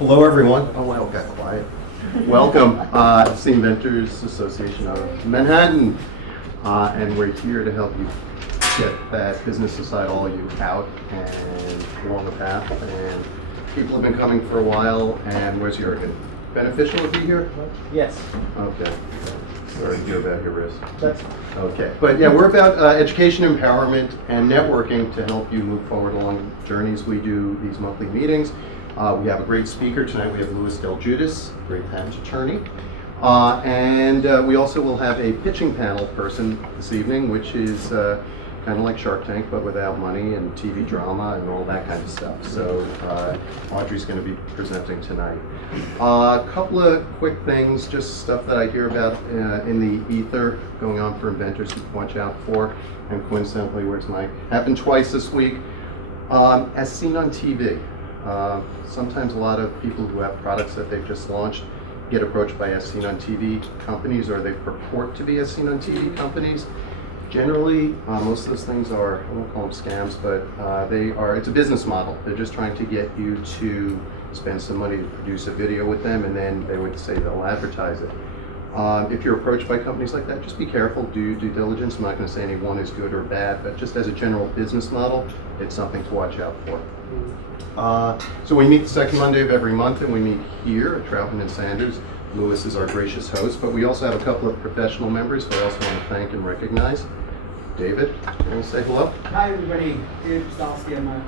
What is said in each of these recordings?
Hello, everyone. Oh, wow, got quiet. Welcome. It's the Inventors Association of Manhattan, and we're here to help you get that business side all of you out and along the path. And people have been coming for a while. And where's Jurgen? Beneficial to be here? Yes. Okay. Sorry to hear about your wrist. That's Okay, but yeah, we're about education, empowerment, and networking to help you move forward along journeys. We do these monthly meetings. We have a great speaker tonight. We have Louis Del Giudice, great patent attorney. And we also will have a pitching panel person this evening, which is kind of like Shark Tank, but without money and TV drama and all that kind of stuff. So Audrey's going to be presenting tonight. A couple of quick things, just stuff that I hear about in the ether going on for inventors to watch out for. And coincidentally, where's Mike? Happened twice this week. As seen on TV. Sometimes a lot of people who have products that they've just launched get approached by as seen on TV companies, or they purport to be as seen on TV companies. Generally, most of those things are, I won't call them scams, but it's a business model. They're just trying to get you to spend some money to produce a video with them, and then they would say they'll advertise it. If you're approached by companies like that, just be careful, do due diligence. I'm not going to say any one is good or bad, but just as a general business model, it's something to watch out for. So we meet the second Monday of every month, and we meet here at Troutman and Sanders. Louis is our gracious host, but we also have a couple of professional members who I also want to thank and recognize. David, you want to say hello? Hi, everybody. David Pistolsky. I'm a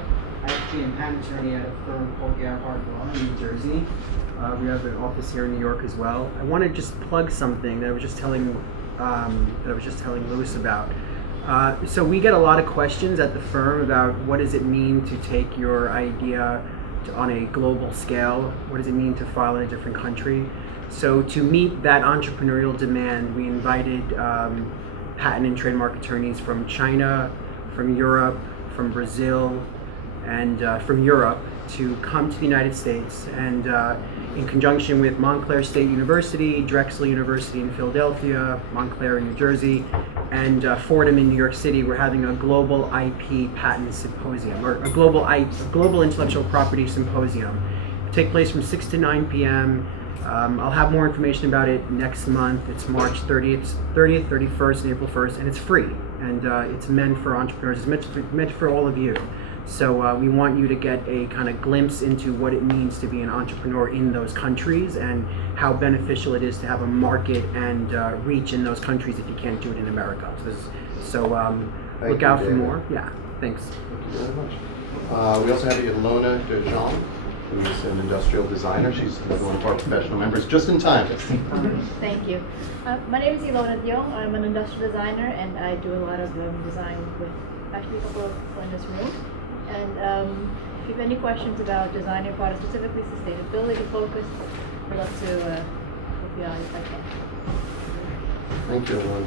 IP and patent attorney at a firm called Gerhard Law in New Jersey. We have an office here in New York as well. I want to just plug something that I was just telling Louis about. So we get a lot of questions at the firm about what does it mean to take your idea on a global scale? What does it mean to file in a different country? So to meet that entrepreneurial demand, we invited patent and trademark attorneys from China, from Europe, from Brazil, and from Europe to come to the United States. And in conjunction with Montclair State University, Drexel University in Philadelphia, Montclair in New Jersey, and Fordham in New York City, we're having a global IP patent symposium, or a global intellectual property symposium. It'll take place from 6 to 9 p.m. I'll have more information about it next month. It's March 30th, 31st, and April 1st, and it's free. And it's meant for entrepreneurs. It's meant for all of you. So we want you to get a kind of glimpse into what it means to be an entrepreneur in those countries and how beneficial it is to have a market and reach in those countries if you can't do it in America. So look out for more. Yeah, thanks. Thank you very much. We also have Ilona Dejean, who's an industrial designer. She's one of our professional members, just in time. Thank you. My name is Ilona Dion. I'm an industrial designer, and I do a lot of design with actually a couple of people in this room. And if you have any questions about designing products, specifically sustainability focused, I'd love to help you out if I can. Thank you, everyone.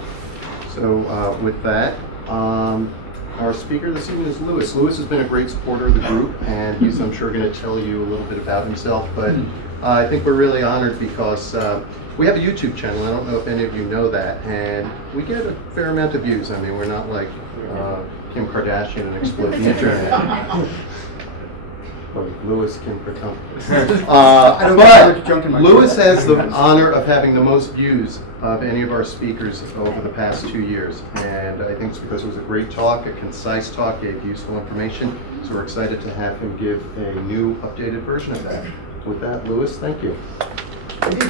So with that, our speaker this evening is Louis. Louis has been a great supporter of the group, and he's, I'm sure, going to tell you a little bit about himself. But I think we're really honored because we have a YouTube channel. I don't know if any of you know that, and we get a fair amount of views. I mean, we're not like Kim Kardashian and explode the internet. Louis Kim Kardashian. But Louis has the honor of having the most views of any of our speakers over the past 2 years. And I think it's because it was a great talk, a concise talk, gave useful information. So we're excited to have him give a new, updated version of that. With that, Louis, thank you. Thank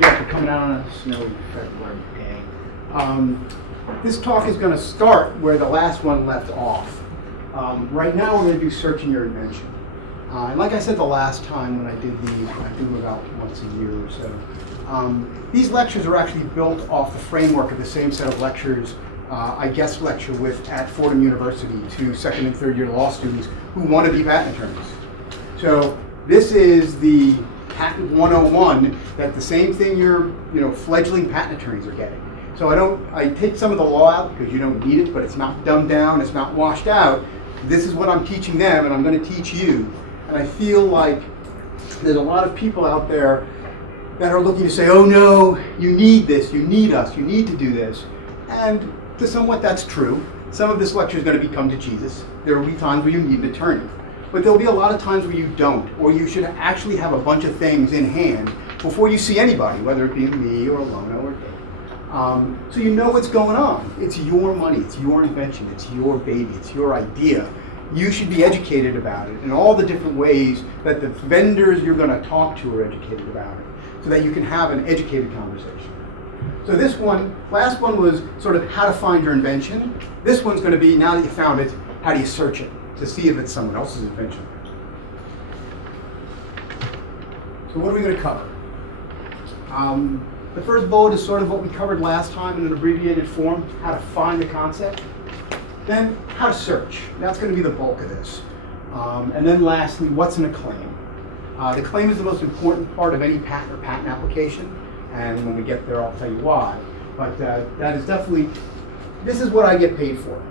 you for coming out on a snowy February day. This talk is going to start where the last one left off. Right now we're going to do searching your invention. And like I said the last time when I did these, I do them about once a year or so. These lectures are actually built off the framework of the same set of lectures I guest lecture with at Fordham University to second and third year law students who want to be patent attorneys. So this is the Patent 101, that the same thing your fledgling patent attorneys are getting. So I take some of the law out because you don't need it, but it's not dumbed down, it's not washed out. This is what I'm teaching them, and I'm going to teach you. And I feel like there's a lot of people out there that are looking to say, oh no, you need this, you need us, you need to do this. And to somewhat that's true. Some of this lecture is going to be come to Jesus. There will be times where you need an attorney. but there'll be a lot of times where you don't, or you should actually have a bunch of things in hand before you see anybody, whether it be me or Lona or Dave. So you know what's going on. It's your money, it's your invention, it's your baby, it's your idea. You should be educated about it in all the different ways that the vendors you're going to talk to are educated about it, so that you can have an educated conversation. So this one, last one was sort of how to find your invention. This one's going to be, now that you found it, how do you search it to see if it's someone else's invention. So what are we going to cover? The first bullet is sort of what we covered last time in an abbreviated form, how to find the concept. Then how to search. That's going to be the bulk of this. And then lastly, what's in a claim? The claim is the most important part of any patent or patent application. And when we get there, I'll tell you why. But that is definitely, this is what I get paid for.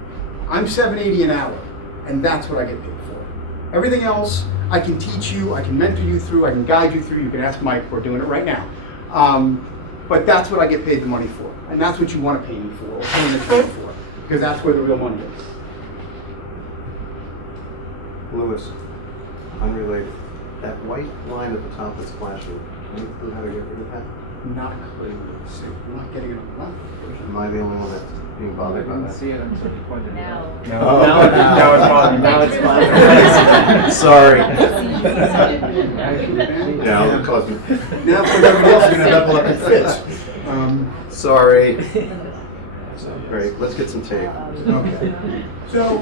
I'm $7.80 an hour, and that's what I get paid for. Everything else, I can teach you, I can mentor you through, I can guide you through. You can ask Mike, we're doing it right now. But that's what I get paid the money for. And that's what you want to pay me for, or pay an attorney for, because that's where the real money is. Lewis, unrelated. That white line at the top that's flashing, can you clue how to get rid of that? Not clear. I'm not getting it on that. Am I the only one that's being bothered by that? See it until you pointed it Now. out. Oh. Now it's bothering. Now it's bothering. Sorry. Actually, Yeah, it'll cause me. now for everybody else, you're going to have epileptic fits. Sorry. Great, let's get some tape. Okay. So,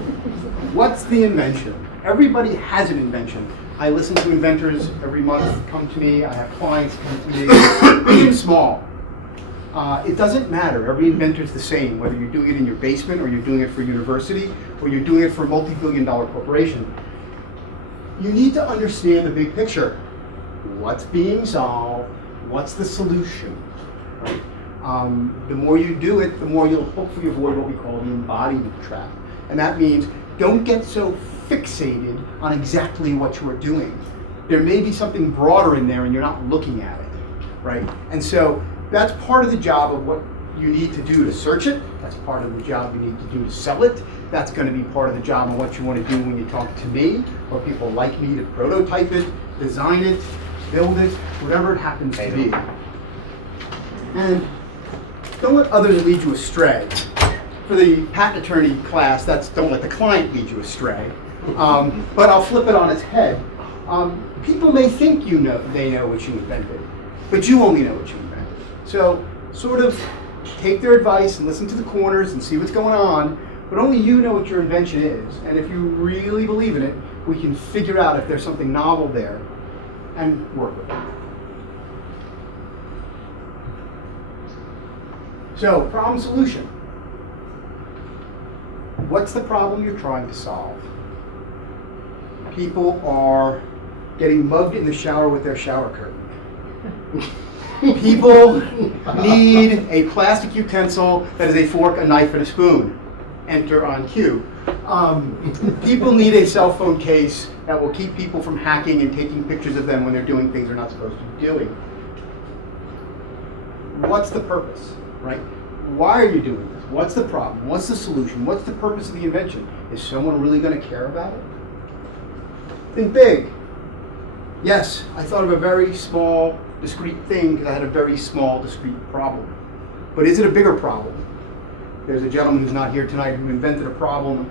what's the invention? Everybody has an invention. I listen to inventors every month come to me. I have clients come to me, big and small. It doesn't matter. Every inventor's the same, whether you're doing it in your basement or you're doing it for a university or you're doing it for a multi-billion-dollar corporation. You need to understand the big picture. What's being solved? What's the solution? Right? The more you do it, the more you'll hopefully avoid what we call the embodiment trap. And that means don't get so fixated on exactly what you are doing. There may be something broader in there and you're not looking at it, right? And so that's part of the job of what you need to do to search it. That's part of the job you need to do to sell it. That's going to be part of the job of what you want to do when you talk to me or people like me to prototype it, design it, build it, whatever it happens to be. And don't let others lead you astray. For the patent attorney class, that's don't let the client lead you astray. But I'll flip it on its head. People may think they know what you invented, but you only know what you invented. So sort of take their advice and listen to the corners and see what's going on, but only you know what your invention is. And if you really believe in it, we can figure out if there's something novel there and work with it. So, problem solution. What's the problem you're trying to solve? People are getting mugged in the shower with their shower curtain. People need a plastic utensil that is a fork, a knife, and a spoon. Enter on cue. People need a cell phone case that will keep people from hacking and taking pictures of them when they're doing things they're not supposed to be doing. What's the purpose, right? Why are you doing this? What's the problem? What's the solution? What's the purpose of the invention? Is someone really going to care about it? Think big. Yes, I thought of a very small, discrete thing because I had a very small, discrete problem. But is it a bigger problem? There's a gentleman who's not here tonight who invented a problem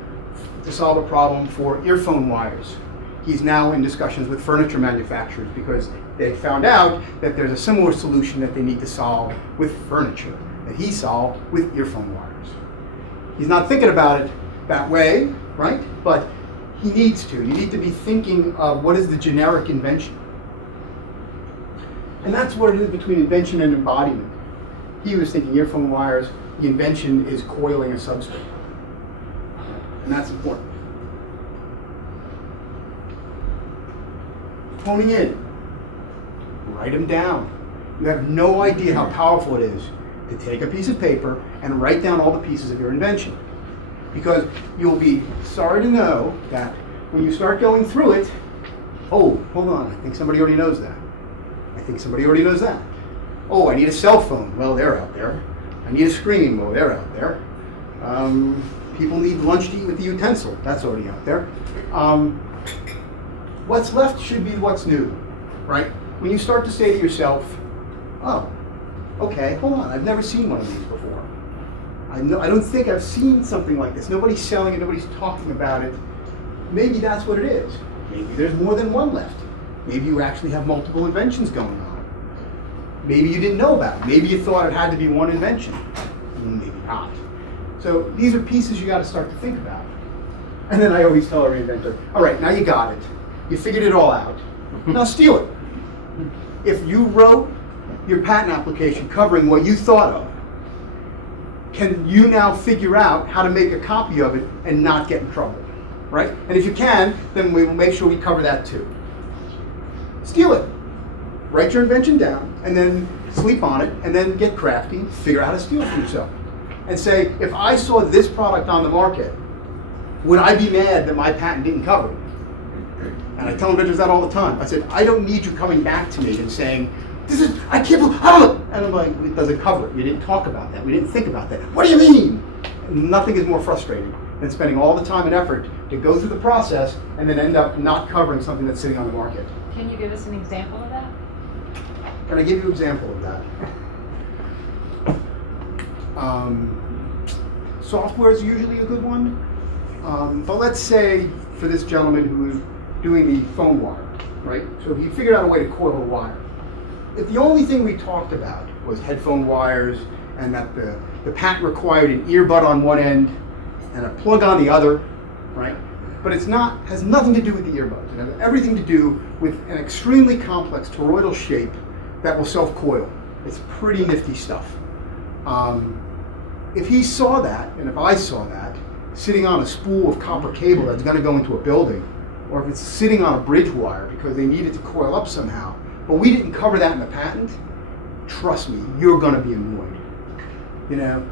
to solve a problem for earphone wires. He's now in discussions with furniture manufacturers because they found out that there's a similar solution that they need to solve with furniture that he solved with earphone wires. He's not thinking about it that way, right? But he needs to. You need to be thinking of what is the generic invention. And that's what it is between invention and embodiment. He was thinking earphone wires. The invention is coiling a substrate. And that's important. Honing in. Write them down. You have no idea how powerful it is to take a piece of paper and write down all the pieces of your invention. Because you'll be sorry to know that when you start going through it, oh, hold on, I think somebody already knows that. I think somebody already knows that. Oh, I need a cell phone. Well, they're out there. I need a screen. Well, they're out there. People need lunch to eat with the utensil. That's already out there. What's left should be what's new, right? When you start to say to yourself, oh, okay, hold on, I've never seen one of these before. I don't think I've seen something like this. Nobody's selling it, nobody's talking about it. Maybe that's what it is. Maybe there's more than one left. Maybe you actually have multiple inventions going on. Maybe you didn't know about it. Maybe you thought it had to be one invention. Maybe not. So these are pieces you got to start to think about. And then I always tell our inventor, all right, now you got it. You figured it all out. Now steal it. If you wrote your patent application covering what you thought of, can you now figure out how to make a copy of it and not get in trouble, right? And if you can, then we will make sure we cover that too. Steal it. Write your invention down, and then sleep on it, and then get crafty, figure out how to steal it from yourself. And say, if I saw this product on the market, would I be mad that my patent didn't cover it? And I tell inventors that all the time. I said, I don't need you coming back to me and saying, I can't believe, and I'm like, it doesn't cover it. We didn't talk about that. We didn't think about that. What do you mean? And nothing is more frustrating than spending all the time and effort to go through the process and then end up not covering something that's sitting on the market. Can you give us an example of that? Can I give you an example of that? Software is usually a good one. But let's say for this gentleman who is doing the phone wire, right? So he figured out a way to coil a wire. If the only thing we talked about was headphone wires and that the patent required an earbud on one end and a plug on the other, right? But has nothing to do with the earbuds. It has everything to do with an extremely complex toroidal shape that will self-coil. It's pretty nifty stuff. If he saw that, and if I saw that, sitting on a spool of copper cable that's going to go into a building, or if it's sitting on a bridge wire because they need it to coil up somehow, but we didn't cover that in the patent, trust me, you're going to be annoyed. You know,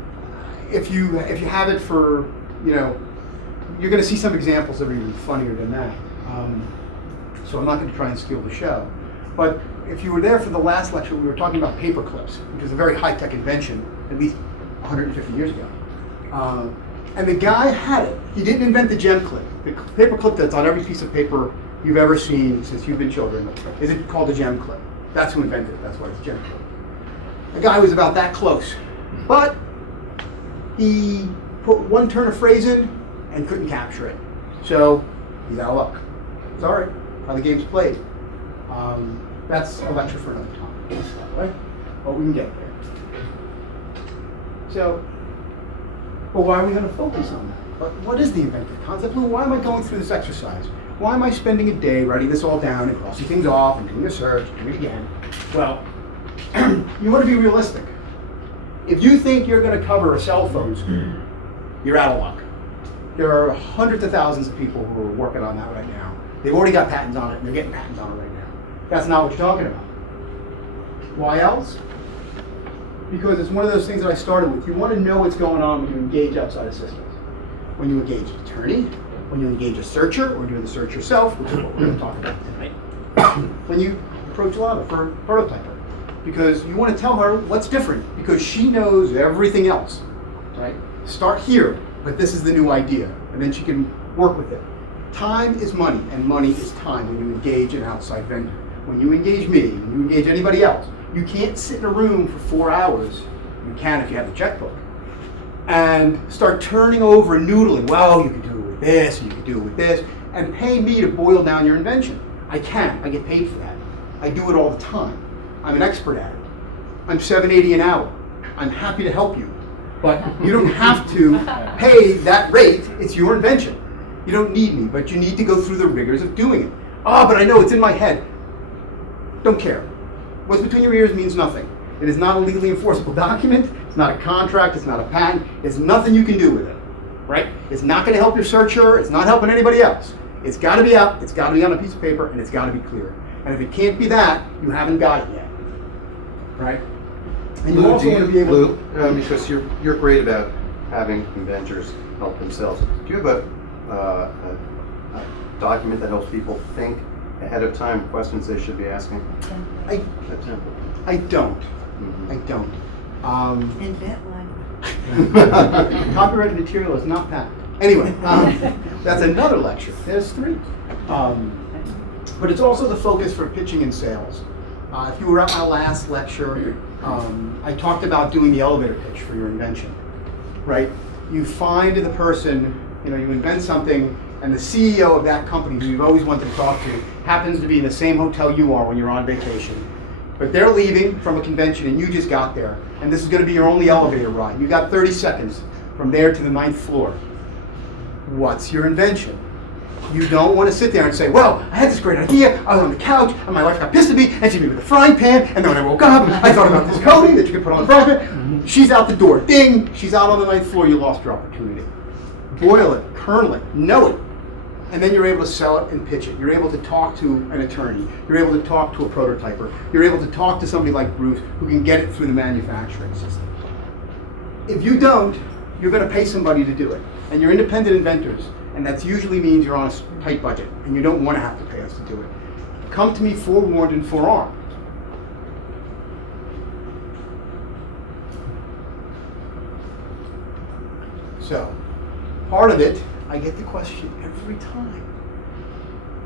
if you have it for, you know, you're going to see some examples that are even funnier than that. So I'm not going to try and steal the show. But if you were there for the last lecture, we were talking about paper clips, which is a very high-tech invention, at least 150 years ago. And the guy had it. He didn't invent the gem clip. The paper clip that's on every piece of paper you've ever seen since you've been children is called a gem clip. That's who invented it. That's why it's a gem clip. The guy was about that close. But he put one turn of phrase in and couldn't capture it. So he's out of luck. Sorry, how the game's played. That's a lecture for another time, right? But we can get there. So, but why are we going to focus on that? But what is the inventive concept? Well, why am I going through this exercise? Why am I spending a day writing this all down and crossing things off and doing a search and doing it again? Well, you want to be realistic. If you think you're going to cover a cell phone screen, you're out of luck. There are hundreds of thousands of people who are working on that right now. They've already got patents on it, and they're getting patents on it right now. That's not what you're talking about. Why else? Because it's one of those things that I started with. You want to know what's going on when you engage outside of systems. When you engage an attorney, when you engage a searcher, or do the search yourself, which is what we're going to talk about tonight. When you approach Lana for a prototyper. Because you want to tell her what's different, because she knows everything else, right? Start here, but this is the new idea, and then she can work with it. Time is money, and money is time when you engage an outside vendor. When you engage me, when you engage anybody else, you can't sit in a room for 4 hours. You can if you have the checkbook. And start turning over and noodling. Well, you can do it with this, and you can do it with this, and pay me to boil down your invention. I can. I get paid for that. I do it all the time. I'm an expert at it. I'm $7.80 an hour. I'm happy to help you. But you don't have to pay that rate. It's your invention. You don't need me, but you need to go through the rigors of doing it. Oh, but I know it's in my head. Don't care. What's between your ears means nothing. It is not a legally enforceable document. It's not a contract. It's not a patent. There's nothing you can do with it, right? It's not going to help your searcher. It's not helping anybody else. It's got to be out. It's got to be on a piece of paper, and it's got to be clear. And if it can't be that, you haven't got it yet, right? And you also want to be able Lou, because you're great about having inventors help themselves. Do you have a document that helps people think ahead of time questions they should be asking? I don't. I don't. Invent one. Copyrighted material is not patent. Anyway, that's another lecture. There's 3. But it's also the focus for pitching and sales. If you were at my last lecture, I talked about doing the elevator pitch for your invention, right? You find the person, you invent something, and the CEO of that company who you've always wanted to talk to happens to be in the same hotel you are when you're on vacation. But they're leaving from a convention and you just got there, and this is going to be your only elevator ride. You got 30 seconds from there to the 9th floor. What's your invention? You don't want to sit there and say, well, I had this great idea, I was on the couch, and my wife got pissed at me, and she hit me with a frying pan, and then when I woke up, I thought about this coating that you could put on the frying pan. She's out the door. Ding! She's out on the 9th floor, you lost your opportunity. Boil it, kernel it, know it. And then you're able to sell it and pitch it. You're able to talk to an attorney. You're able to talk to a prototyper. You're able to talk to somebody like Bruce who can get it through the manufacturing system. If you don't, you're going to pay somebody to do it. And you're independent inventors. And that usually means you're on a tight budget. And you don't want to have to pay us to do it. Come to me forewarned and forearmed. So, part of it, I get the question every time.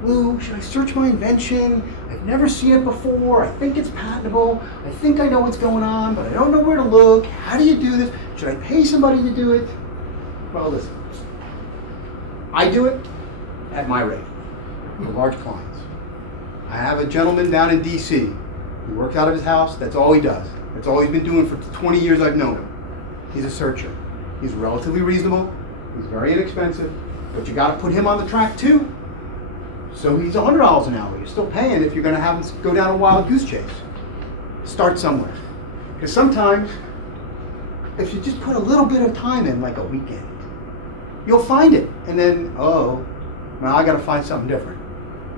Lou, should I search my invention? I've never seen it before. I think it's patentable. I think I know what's going on, but I don't know where to look. How do you do this? Should I pay somebody to do it? Well, listen. I do it at my rate for large clients. I have a gentleman down in D.C. He works out of his house. That's all he does. That's all he's been doing for 20 years I've known him. He's a searcher. He's relatively reasonable. He's very inexpensive, but you got to put him on the track too. So he's $100 an hour. You're still paying if you're going to have him go down a wild goose chase. Start somewhere. Because sometimes, if you just put a little bit of time in, like a weekend, you'll find it. And then, oh, now I got to find something different.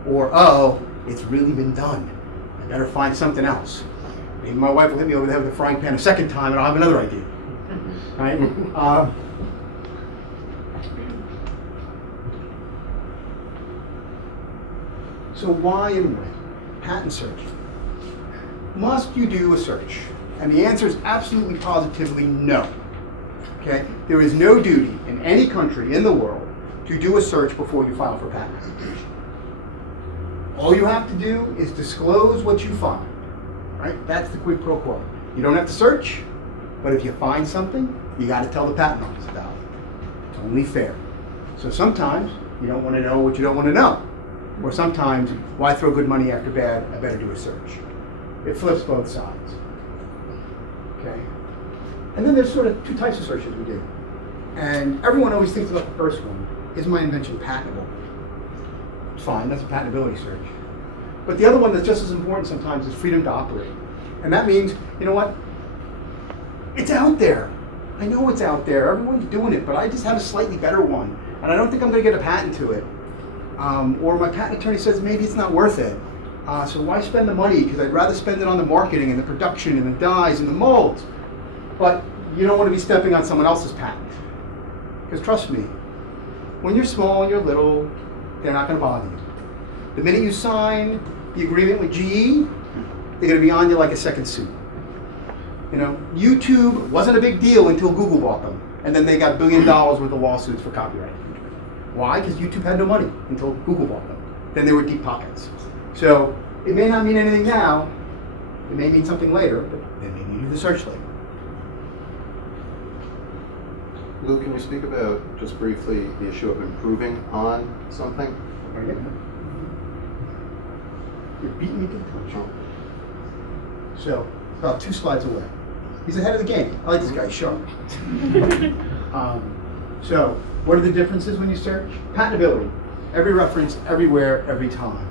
Or, oh, it's really been done. I better find something else. Maybe my wife will hit me over the head with a frying pan a second time and I'll have another idea. Right? So why and when? Patent search. Must you do a search? And the answer is absolutely positively no. Okay? There is no duty in any country in the world to do a search before you file for patent application. All you have to do is disclose what you find. Right? That's the quid pro quo. You don't have to search, but if you find something, you got to tell the patent office about it. It's only fair. So sometimes you don't want to know what you don't want to know. Or sometimes, why throw good money after bad? I better do a search. It flips both sides. Okay? And then there's sort of two types of searches we do. And everyone always thinks about the first one. Is my invention patentable? It's fine, that's a patentability search. But the other one that's just as important sometimes is freedom to operate. And that means, you know what? It's out there. I know it's out there. Everyone's doing it, but I just have a slightly better one. And I don't think I'm going to get a patent to it. Or my patent attorney says maybe it's not worth it. So why spend the money? Because I'd rather spend it on the marketing and the production and the dyes and the molds. But you don't want to be stepping on someone else's patent. Because trust me, when you're small and you're little, they're not going to bother you. The minute you sign the agreement with GE, they're going to be on you like a second suit. You know, YouTube wasn't a big deal until Google bought them. And then they got $1 billion worth of lawsuits for copyright infringement. Why? Because YouTube had no money until Google bought them. Then they were deep pockets. So it may not mean anything now. It may mean something later, but it may mean you do the search later. Lou, can you speak about, just briefly, the issue of improving on something? You're beating me to the punch. So, about 2 slides away. He's ahead of the game. I like this guy, he's sharp. So, what are the differences when you search? Patentability. Every reference, everywhere, every time.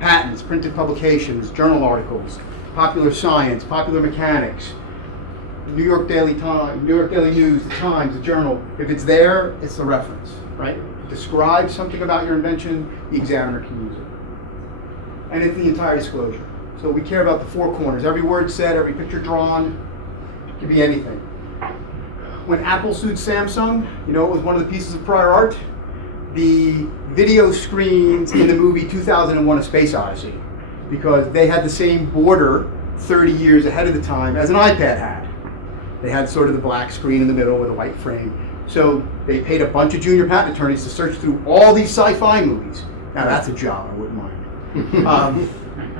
Patents, printed publications, journal articles, popular science, popular mechanics, New York Daily News, the Times, the Journal. If it's there, it's the reference, right? Describe something about your invention, the examiner can use it. And it's the entire disclosure. So we care about the 4 corners. Every word said, every picture drawn, it could be anything. When Apple sued Samsung, you know, it was one of the pieces of prior art. The video screens in the movie 2001: A Space Odyssey, because they had the same border 30 years ahead of the time as an iPad had. They had sort of the black screen in the middle with a white frame. So they paid a bunch of junior patent attorneys to search through all these sci-fi movies. Now that's a job I wouldn't mind.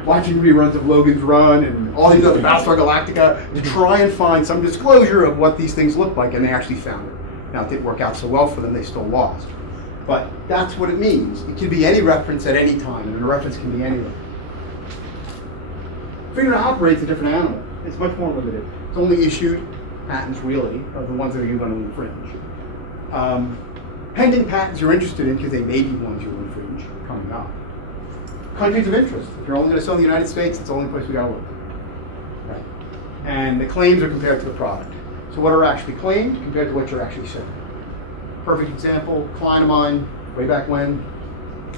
Watching reruns of Logan's Run and all these other Battlestar Galactica to try and find some disclosure of what these things look like, and they actually found it. Now, it didn't work out so well for them, they still lost. But that's what it means. It can be any reference at any time, and a reference can be anywhere. Figuring out operates a different animal. It's much more limited. It's only issued patents, really, of the ones that you're going to infringe. Pending patents you're interested in because they may be ones you'll infringe coming up. Countries of interest. If you're only going to sell in the United States, it's the only place we got to look. Right. And the claims are compared to the product. So what are actually claimed compared to what you're actually selling? Perfect example, a client of mine, way back when,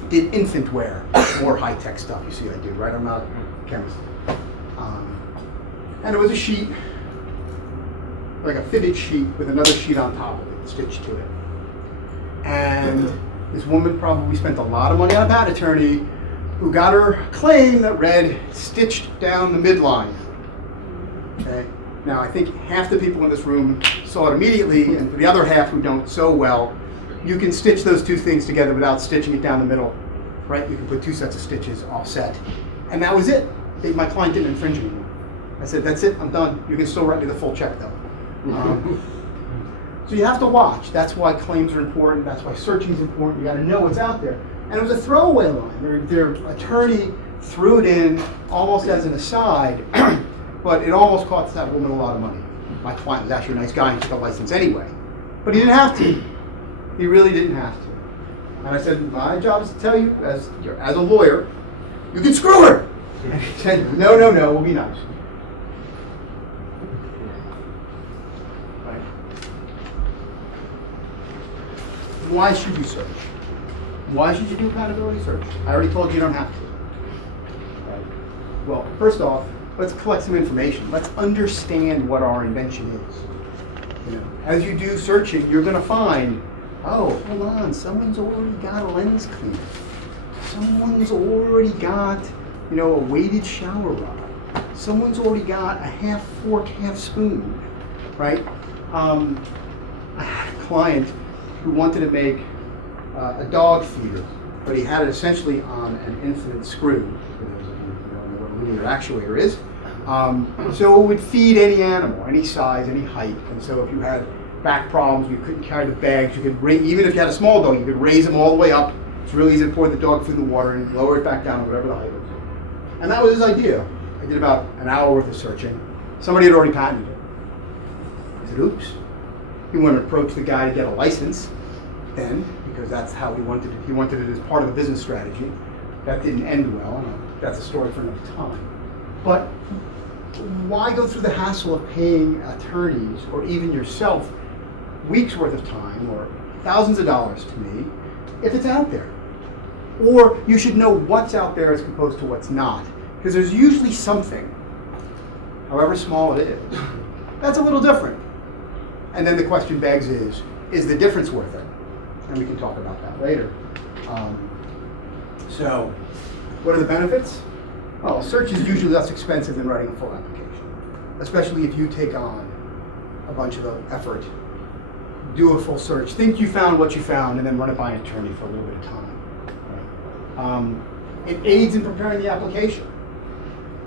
did infant wear, more high-tech stuff. You see I do, right? I'm not a chemist. And it was a sheet, like a fitted sheet with another sheet on top of it, stitched to it. And this woman probably spent a lot of money on a patent attorney who got her a claim that read, stitched down the midline. Okay? Now, I think half the people in this room saw it immediately, and for the other half who don't so well, you can stitch those two things together without stitching it down the middle, right? You can put two sets of stitches offset. And that was it. My client didn't infringe anymore. I said, that's it, I'm done. You can still write me the full check, though. So you have to watch. That's why claims are important. That's why searching is important. You got to know what's out there. And it was a throwaway line. Their attorney threw it in almost as an aside, but it almost cost that woman a lot of money. My client was actually a nice guy and took a license anyway. But he didn't have to. He really didn't have to. And I said, my job is to tell you, as a lawyer, you can screw her. And he said, no, we'll be nice. Right. Why should you search? Why should you do compatibility search? I already told you don't have to. Right. Well, first off, let's collect some information. Let's understand what our invention is. You know, as you do searching, you're going to find, oh, hold on, someone's already got a lens cleaner. Someone's already got, a weighted shower rod. Someone's already got a half fork, half spoon, right? I had a client who wanted to make a dog feeder, but he had it essentially on an infinite screw. For those of you who don't know what a linear actuator is. So it would feed any animal, any size, any height. And so if you had back problems, you couldn't carry the bags, you could even if you had a small dog, you could raise them all the way up. It's really easy to pour the dog food in the water and lower it back down to whatever the height was. And that was his idea. I did about an hour worth of searching. Somebody had already patented it. I said, oops. He wanted to approach the guy to get a license then, because that's how he wanted it. He wanted it as part of the business strategy. That didn't end well, and that's a story for another time. But why go through the hassle of paying attorneys, or even yourself, weeks worth of time, or thousands of dollars to me, if it's out there? Or you should know what's out there as opposed to what's not. Because there's usually something, however small it is, that's a little different. And then the question begs is the difference worth it? And we can talk about that later. So, what are the benefits? Well, search is usually less expensive than writing a full application, especially if you take on a bunch of the effort, do a full search, think you found what you found, and then run it by an attorney for a little bit of time. It aids in preparing the application.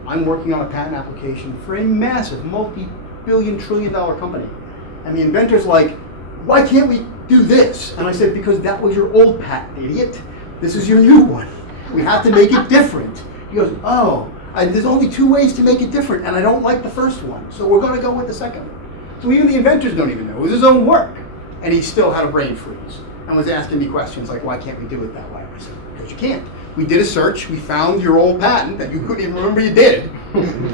I'm working on a patent application for a massive, multi-billion, trillion-dollar company. And the inventor's like, why can't we do this? And I said, because that was your old patent, idiot. This is your new one. We have to make it different. He goes, oh, there's only two ways to make it different, and I don't like the first one, so we're going to go with the second one. So even the inventors don't even know. It was his own work. And he still had a brain freeze and was asking me questions like, why can't we do it that way? I said, because you can't. We did a search. We found your old patent that you couldn't even remember you did. And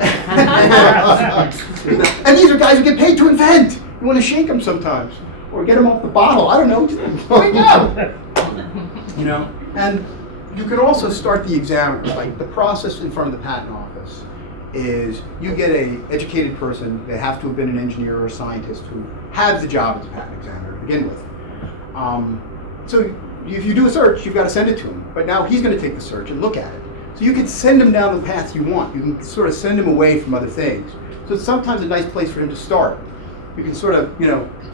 these are guys who get paid to invent. You want to shake them sometimes or get them off the bottle. I don't know. Just wake up. And you can also start the examiner. Like the process in front of the patent office is you get an educated person. They have to have been an engineer or a scientist who has the job as a patent examiner to begin with. So if you do a search, you've got to send it to him. But now he's going to take the search and look at it. So you can send him down the path you want. You can sort of send him away from other things. So it's sometimes a nice place for him to start. You can sort of,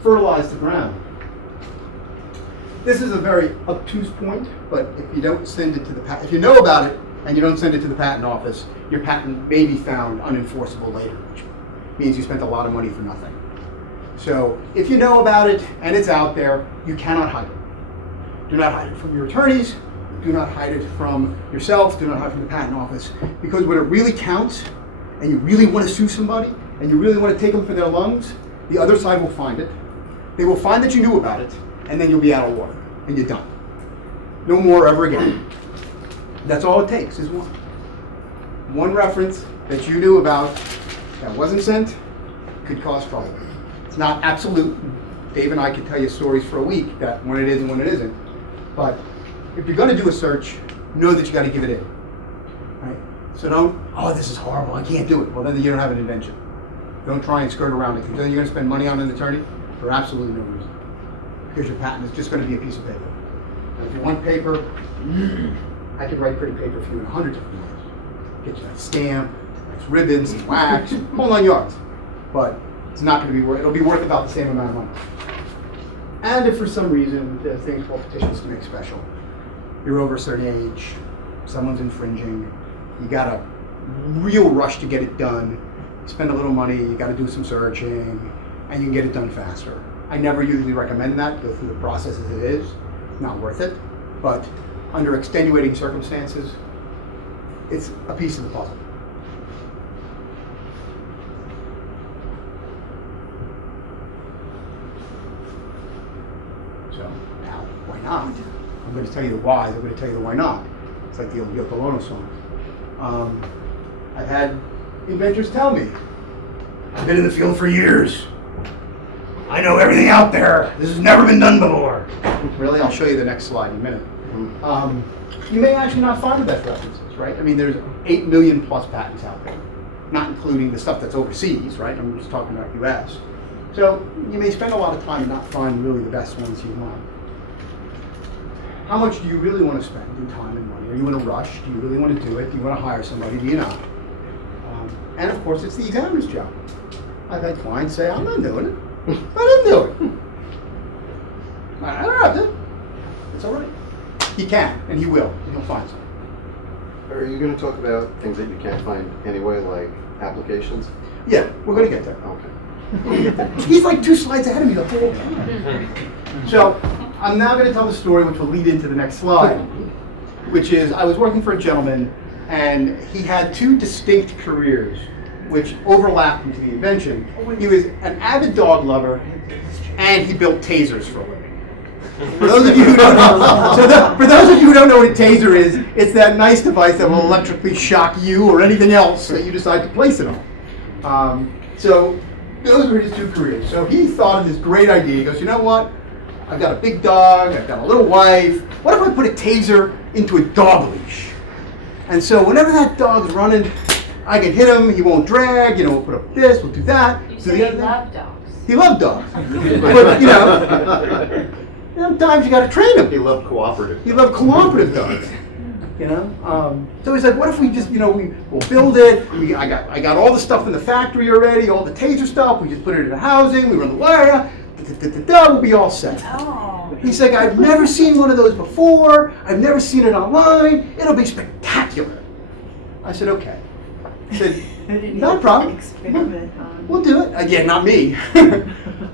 fertilize the ground. This is a very obtuse point, but if you don't send it to the patent, if you know about it, and you don't send it to the patent office, your patent may be found unenforceable later, which means you spent a lot of money for nothing. So if you know about it and it's out there, you cannot hide it. Do not hide it from your attorneys. Do not hide it from yourself. Do not hide it from the patent office. Because when it really counts, and you really want to sue somebody, and you really want to take them for their lungs, the other side will find it. They will find that you knew about it, and then you'll be out of water, and you're done. No more ever again. That's all it takes, is one. One reference that you knew about that wasn't sent could cause trouble. It's not absolute. Dave and I could tell you stories for a week that when it is and when it isn't. But if you're going to do a search, know that you got to give it in. Right? So don't, oh, this is horrible, I can't do it. Well, then you don't have an invention. Don't try and skirt around it. Because then you're going to spend money on an attorney for absolutely no reason. Because your patent is just going to be a piece of paper. And if you want paper, I could write pretty paper for you in 100 different ways. Get you that stamp, nice ribbons, wax, whole 9 yards. But it's not going to be worth, it'll be worth about the same amount of money. And if for some reason the thing called petitions to make special, you're over a certain age, someone's infringing, you got a real rush to get it done, you spend a little money, you got to do some searching, and you can get it done faster. I never usually recommend that, go through the process as it is, not worth it, but under extenuating circumstances, it's a piece of the puzzle. So now, why not? I'm going to tell you the whys, I'm going to tell you the why not. It's like the old Yoko Ono song. I've had inventors tell me, I've been in the field for years. I know everything out there. This has never been done before. Really? I'll show you the next slide in a minute. You may actually not find the best references, right? I mean, there's 8 million plus patents out there, not including the stuff that's overseas, right? I'm just talking about US. So you may spend a lot of time and not find really the best ones you want. How much do you really want to spend in time and money? Are you in a rush? Do you really want to do it? Do you want to hire somebody? Do you not? And of course, it's the examiner's job. I've had clients say, I'm not doing it. Let him do it. I don't have to. It's all right. He can, and he will, and he'll find something. Are you going to talk about things that you can't find anyway, like applications? Yeah, we're going to get there. Okay. He's like 2 slides ahead of me the whole time. So I'm now going to tell the story, which will lead into the next slide, which is I was working for a gentleman, and he had 2 distinct careers, which overlapped into the invention. He was an avid dog lover, and he built tasers for a living. For those of you who don't know, for those of you who don't know what a taser is, it's that nice device that will electrically shock you or anything else that you decide to place it on. So those were his 2 careers. So he thought of this great idea. He goes, you know what? I've got a big dog, I've got a little wife. What if I put a taser into a dog leash? And so whenever that dog's running, I can hit him, he won't drag, we'll put up this, we'll do that. You So say the you other thing- love dogs. He loved dogs. But, sometimes you got to train him. He loved cooperative. He loved cooperative dogs. So he said, what if we just, we'll build it. I got all the stuff in the factory already, all the taser stuff. We just put it in the housing. We run the wire. We'll be all set. Oh. He's like, I've never seen one of those before. I've never seen it online. It'll be spectacular. I said, okay. I said, not a problem. Experiment on. We'll do it. Again, not me.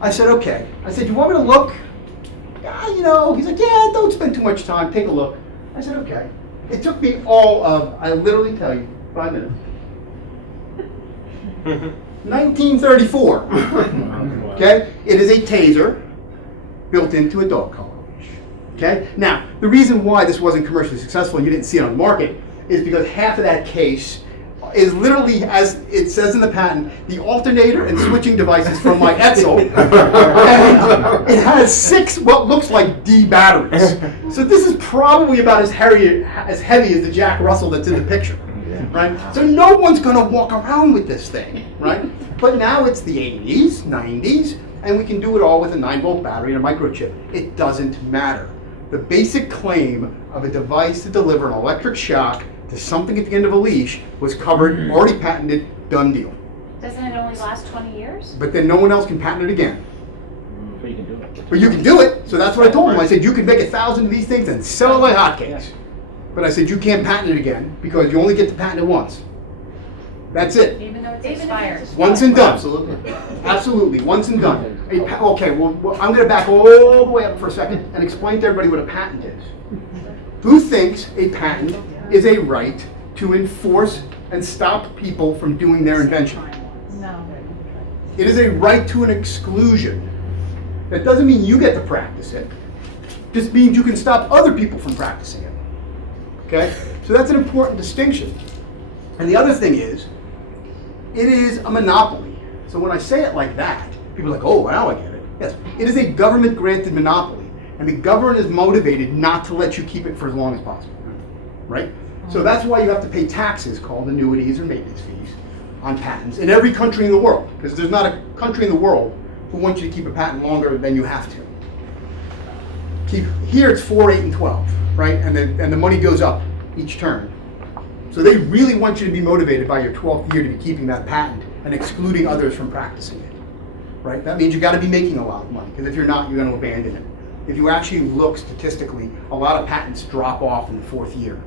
I said, okay. I said, you want me to look? He's like, yeah, don't spend too much time. Take a look. I said, okay. It took me I literally tell you, 5 minutes. 1934. Okay? It is a taser built into a dog collar leash. Okay? Now, the reason why this wasn't commercially successful and you didn't see it on the market is because half of that case is literally, as it says in the patent, the alternator and switching devices from my Etzel. And it has 6 what looks like D batteries. So this is probably about as heavy as the Jack Russell that's in the picture. Right? So no one's going to walk around with this thing. Right? But now it's the 80s, 90s, and we can do it all with a 9-volt battery and a microchip. It doesn't matter. The basic claim of a device to deliver an electric shock to something at the end of a leash was covered, already patented, done deal. Doesn't it only last 20 years? But then no one else can patent it again. But you can do it. But you can do it, so that's what I told him. I said, you can make 1,000 of these things and sell them like hotcakes. But I said, you can't patent it again because you only get to patent it once. That's it. Even though it's Even if expired. it's Once and done. Absolutely. Absolutely, once and done. Okay, well, I'm going to back all the way up for a second and explain to everybody what a patent is. Who thinks a patent is a right to enforce and stop people from doing their invention? No. It is a right to an exclusion. That doesn't mean you get to practice it. Just means you can stop other people from practicing it. Okay? So that's an important distinction. And the other thing is, it is a monopoly. So when I say it like that, people are like, oh, now I get it. Yes, it is a government-granted monopoly. And the government is motivated not to let you keep it for as long as possible. Right? So that's why you have to pay taxes called annuities or maintenance fees on patents in every country in the world. Because there's not a country in the world who wants you to keep a patent longer than you have to. Here it's 4, 8, and 12, right? And the money goes up each term. So they really want you to be motivated by your 12th year to be keeping that patent and excluding others from practicing it, right? That means you got to be making a lot of money, because if you're not, you're going to abandon it. If you actually look statistically, a lot of patents drop off in the 4th year,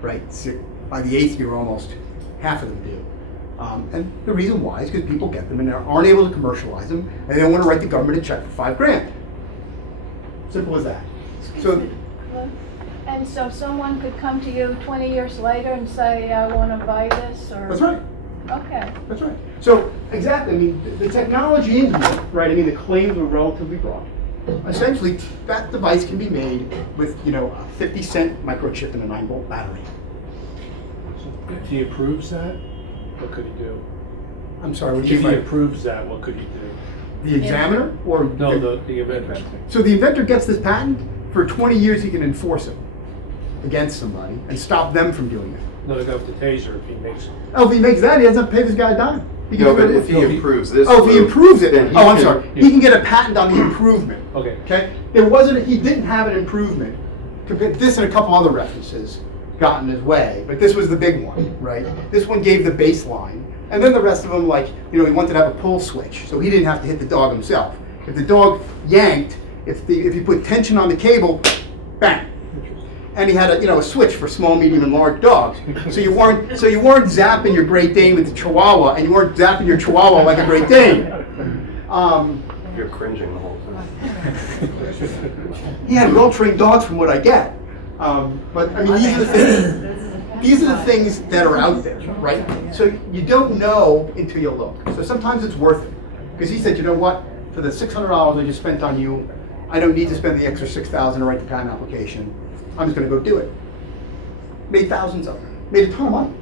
right? So by the 8th year, almost half of them do. And the reason why is because people get them and aren't able to commercialize them, and they don't want to write the government a check for $5 grand. Simple as that. So, And so someone could come to you 20 years later and say, I want to buy this, or? that's right. Okay. That's right. So, exactly, I mean, the technology in here, right, I mean, the claims were relatively broad. Essentially, that device can be made with, you know, a 50-cent microchip and a 9-volt battery. If he approves that, what could he do? I'm sorry, what do If you he mean? approves that, what could he do? The examiner? Or No, the inventor. So the inventor gets this patent, for 20 years he can enforce it against somebody and stop them from doing it. No, they go with the taser if he makes. Oh, if he makes that, he doesn't have to pay this guy a dime. He can No, do but it if he improves this. Oh, if he group, improves it, then he oh, I'm can- sorry. He can get a patent on the improvement. Okay. Okay? He didn't have an improvement. This and a couple other references got in his way, but this was the big one, right? This one gave the baseline. And then the rest of them, like, you know, he wanted to have a pull switch, so he didn't have to hit the dog himself. If the dog yanked, if you put tension on the cable, bang. And he had a switch for small, medium, and large dogs. So you weren't zapping your Great Dane with the Chihuahua, and you weren't zapping your Chihuahua like a Great Dane. You're cringing the whole time. He had well-trained dogs, from what I get. But I mean, these are the things. These are the things that are out there, right? So you don't know until you look. So sometimes it's worth it, because he said, you know what? For the $600 I just spent on you, I don't need to spend the extra $6,000 to write the patent application. I'm just going to go do it. Made thousands of them. Made a ton of money.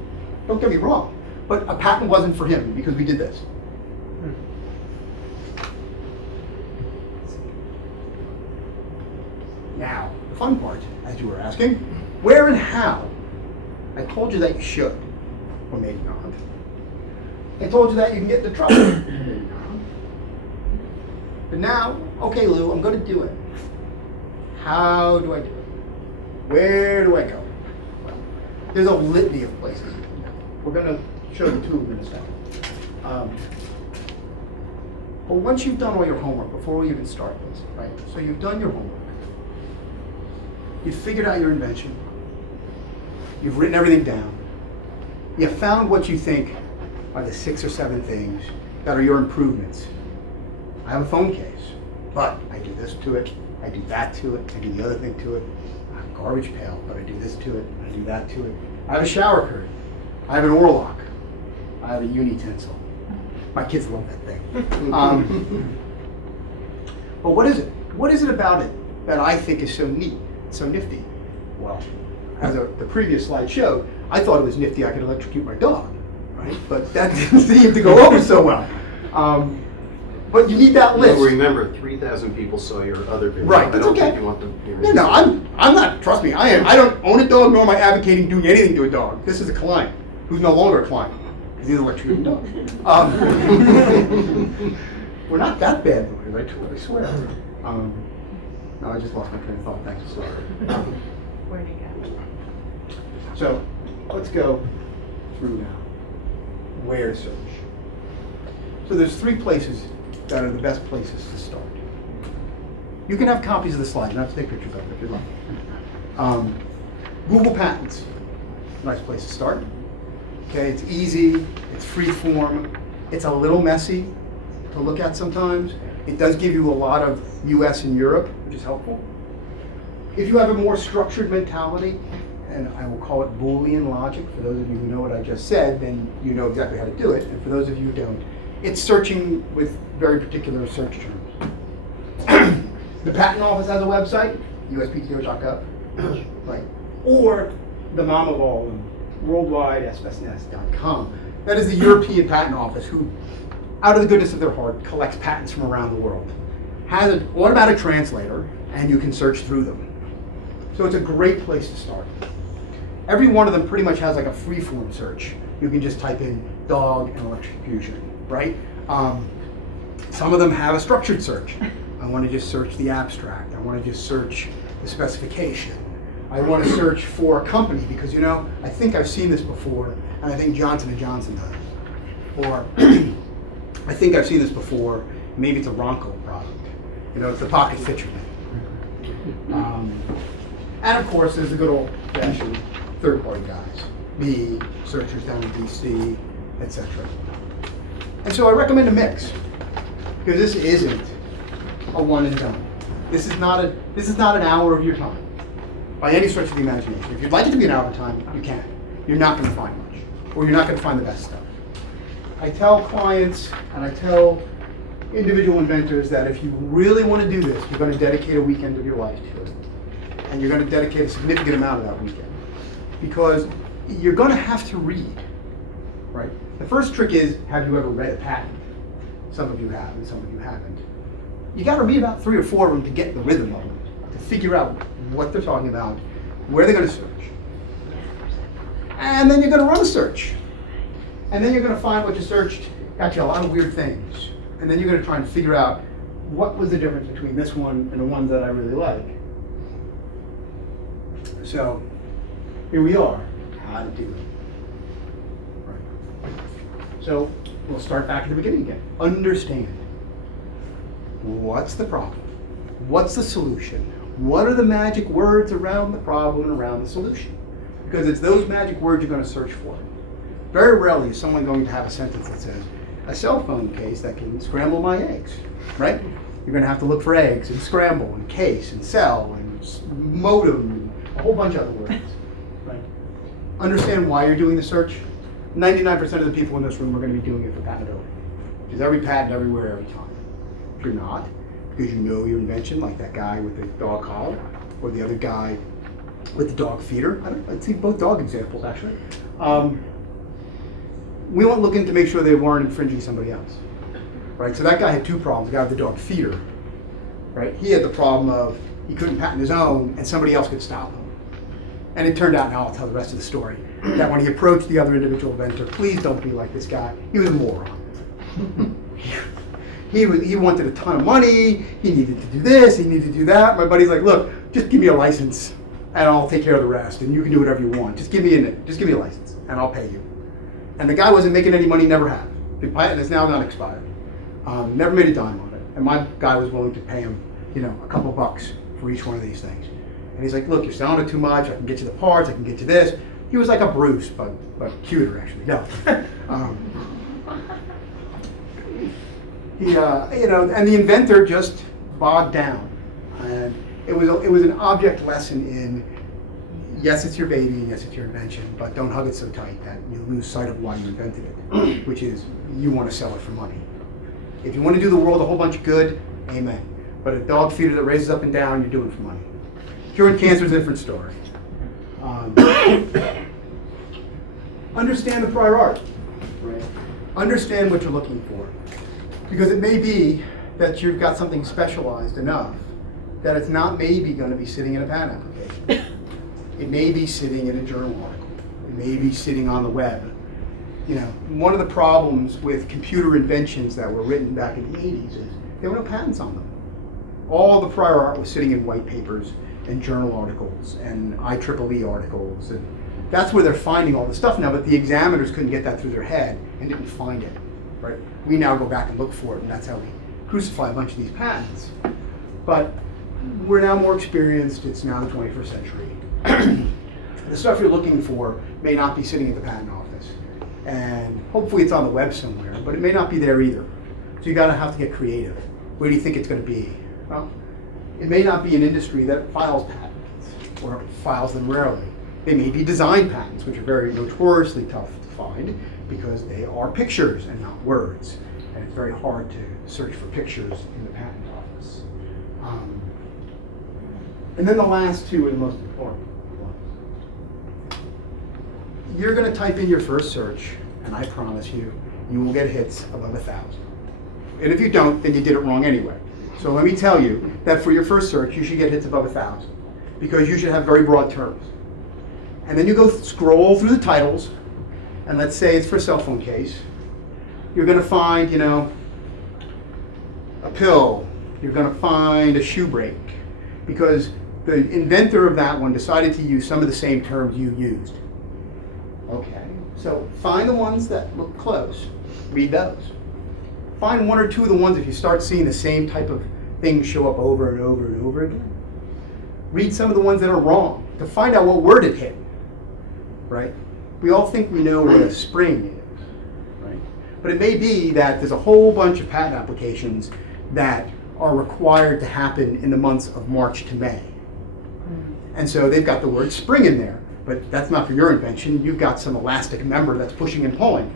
Don't get me wrong. But a patent wasn't for him because we did this. Now, the fun part, as you were asking, where and how? I told you that you should, or maybe not. I told you that you can get into trouble. Maybe not. But now, okay, Lou, I'm going to do it. How do I do it? Where do I go? Well, there's a litany of places you can go. We're going to show you 2 of them in a second. But once you've done all your homework, before we even start this, right? So you've done your homework. You've figured out your invention. You've written everything down. You found what you think are the 6 or 7 things that are your improvements. I have a phone case, but I do this to it, I do that to it, I do the other thing to it. I have a garbage pail, but I do this to it, I do that to it. I have a shower curtain. I have an oarlock. I have a uni-tinsel. My kids love that thing. But what is it? What is it about it that I think is so neat, so nifty? Well, as the previous slide showed, I thought it was nifty I could electrocute my dog, right? But that didn't seem to go over so well. But you need that list. Well, remember, 3,000 people saw your other video. Right, I that's don't okay. think you want them hearing No, I'm not, trust me, I don't own a dog, nor am I advocating doing anything to a dog. This is a client who's no longer a client, because he's an electrocuted dog. We're not that bad, I swear. No, I just lost my train of thought, thanks. Where'd you go? So, let's go through now. Where to search. So there's 3 places that are the best places to start. You can have copies of the slide, you don't have to take pictures of it if you'd like. Google Patents, nice place to start. Okay, it's easy, it's free form, it's a little messy to look at sometimes. It does give you a lot of US and Europe, which is helpful. If you have a more structured mentality, and I will call it Boolean logic, for those of you who know what I just said, then you know exactly how to do it. And for those of you who don't, it's searching with very particular search terms. The Patent Office has a website, uspto.gov, right? Or the mom of all of them, worldwide, sbsnes.com. That is the European Patent Office, who, out of the goodness of their heart, collects patents from around the world. Has an automatic translator, and you can search through them. So it's a great place to start. Every one of them pretty much has like a free-form search. You can just type in dog and electrocution, right? Some of them have a structured search. I want to just search the abstract. I want to just search the specification. I want to search for a company because, you know, I think I've seen this before, and I think Johnson & Johnson does. Or I think I've seen this before, maybe it's a Ronco product. You know, it's the pocket fisherman. And of course, there's the good old-fashioned third-party guys, me, searchers down in DC, etc. And so I recommend a mix, because this isn't a one and done. This is not an hour of your time, by any stretch of the imagination. If you'd like it to be an hour of time, you can. You're not going to find much, or you're not going to find the best stuff. I tell clients, and I tell individual inventors that if you really want to do this, you're going to dedicate a weekend of your life to it. And you're going to dedicate a significant amount of that weekend. Because you're going to have to read, right? The first trick is, have you ever read a patent? Some of you have, and some of you haven't. You got to read about 3 or 4 of them to get the rhythm of them, to figure out what they're talking about, where they're going to search. And then you're going to run a search. And then you're going to find what you searched got you a lot of weird things. And then you're going to try and figure out what was the difference between this one and the ones that I really like. So here we are, how to do it. Right. So we'll start back at the beginning again. Understand. What's the problem? What's the solution? What are the magic words around the problem and around the solution? Because it's those magic words you're going to search for. Very rarely is someone going to have a sentence that says, a cell phone case that can scramble my eggs, right? You're going to have to look for eggs and scramble and case and cell and modem and a whole bunch of other words, right? Understand why you're doing the search. 99% of the people in this room are going to be doing it for patentability. Because every patent, everywhere, every time. If you're not, because you know your invention, like that guy with the dog collar, or the other guy with the dog feeder. I'd see both dog examples, actually. We went looking to make sure they weren't infringing somebody else, right? So that guy had 2 problems. The guy with the dog feeder, right? He had the problem of he couldn't patent his own, and somebody else could stop him. And it turned out, now I'll tell the rest of the story, that when he approached the other individual inventor, please don't be like this guy. He was a moron. He wanted a ton of money. He needed to do this. He needed to do that. My buddy's like, look, just give me a license, and I'll take care of the rest, and you can do whatever you want. Just give me a license, and I'll pay you. And the guy wasn't making any money, never have. The patent is now not expired. Never made a dime on it. And my guy was willing to pay him, a couple bucks for each one of these things. And he's like, look, you're selling it too much. I can get you the parts. I can get you this. He was like a Bruce, but cuter, actually. No. And the inventor just bogged down. And it was an object lesson in, yes, it's your baby, and yes, it's your invention, but don't hug it so tight that you lose sight of why you invented it, which is you want to sell it for money. If you want to do the world a whole bunch of good, amen. But a dog feeder that raises up and down, you're doing it for money. Curing cancer is a different story. Understand the prior art. Right? Understand what you're looking for. Because it may be that you've got something specialized enough that it's not maybe going to be sitting in a patent application. It may be sitting in a journal article. It may be sitting on the web. One of the problems with computer inventions that were written back in the 80s is there were no patents on them. All the prior art was sitting in white papers and journal articles and IEEE articles. And that's where they're finding all the stuff now, but the examiners couldn't get that through their head and didn't find it. Right? We now go back and look for it, and that's how we crucify a bunch of these patents. But we're now more experienced. It's now the 21st century. The stuff you're looking for may not be sitting at the patent office. And hopefully it's on the web somewhere, but it may not be there either. So you gotta have to get creative. Where do you think it's gonna be? Well, it may not be an industry that files patents or files them rarely. They may be design patents, which are very notoriously tough to find because they are pictures and not words. And it's very hard to search for pictures in the patent office. And then the last two are the most important ones. You're going to type in your first search, and I promise you, you will get hits above 1,000. And if you don't, then you did it wrong anyway. So let me tell you that for your first search, you should get hits above 1,000 because you should have very broad terms. And then you go scroll through the titles, and let's say it's for a cell phone case. You're going to find, you know, a pill. You're going to find a shoe brake because the inventor of that one decided to use some of the same terms you used. Okay, so find the ones that look close. Read those. Find one or two of the ones if you start seeing the same type of things show up over and over and over again. Read some of the ones that are wrong to find out what word it hit, right? We all think we know what a spring is, right? But it may be that there's a whole bunch of patent applications that are required to happen in the months of March to May. And so they've got the word spring in there, but that's not for your invention. You've got some elastic member that's pushing and pulling.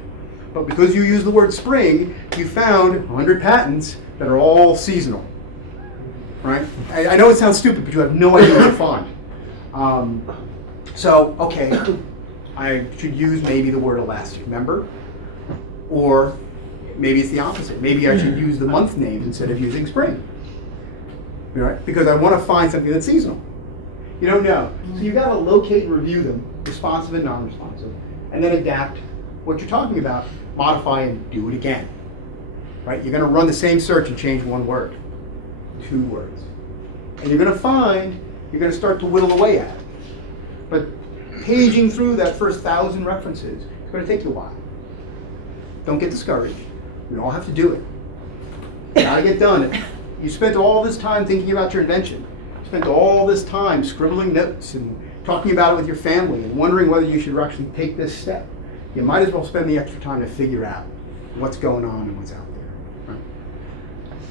But because you use the word spring, you found 100 patents that are all seasonal, right? I know it sounds stupid, but you have no idea what to find. So, okay, I should use maybe the word elastic member, or maybe it's the opposite. Maybe I should use the month names instead of using spring, right? Because I want to find something that's seasonal. You don't know. So you've got to locate and review them, responsive and non-responsive, and then adapt what you're talking about, modify and do it again, right? You're going to run the same search and change one word, 2 words. And you're going to find, you're going to start to whittle away at it. But paging through that first 1,000 references is going to take you a while. Don't get discouraged. We all have to do it. You got to get done. You spent all this time thinking about your invention. Spent all this time scribbling notes and talking about it with your family and wondering whether you should actually take this step. You might as well spend the extra time to figure out what's going on and what's out there. Right?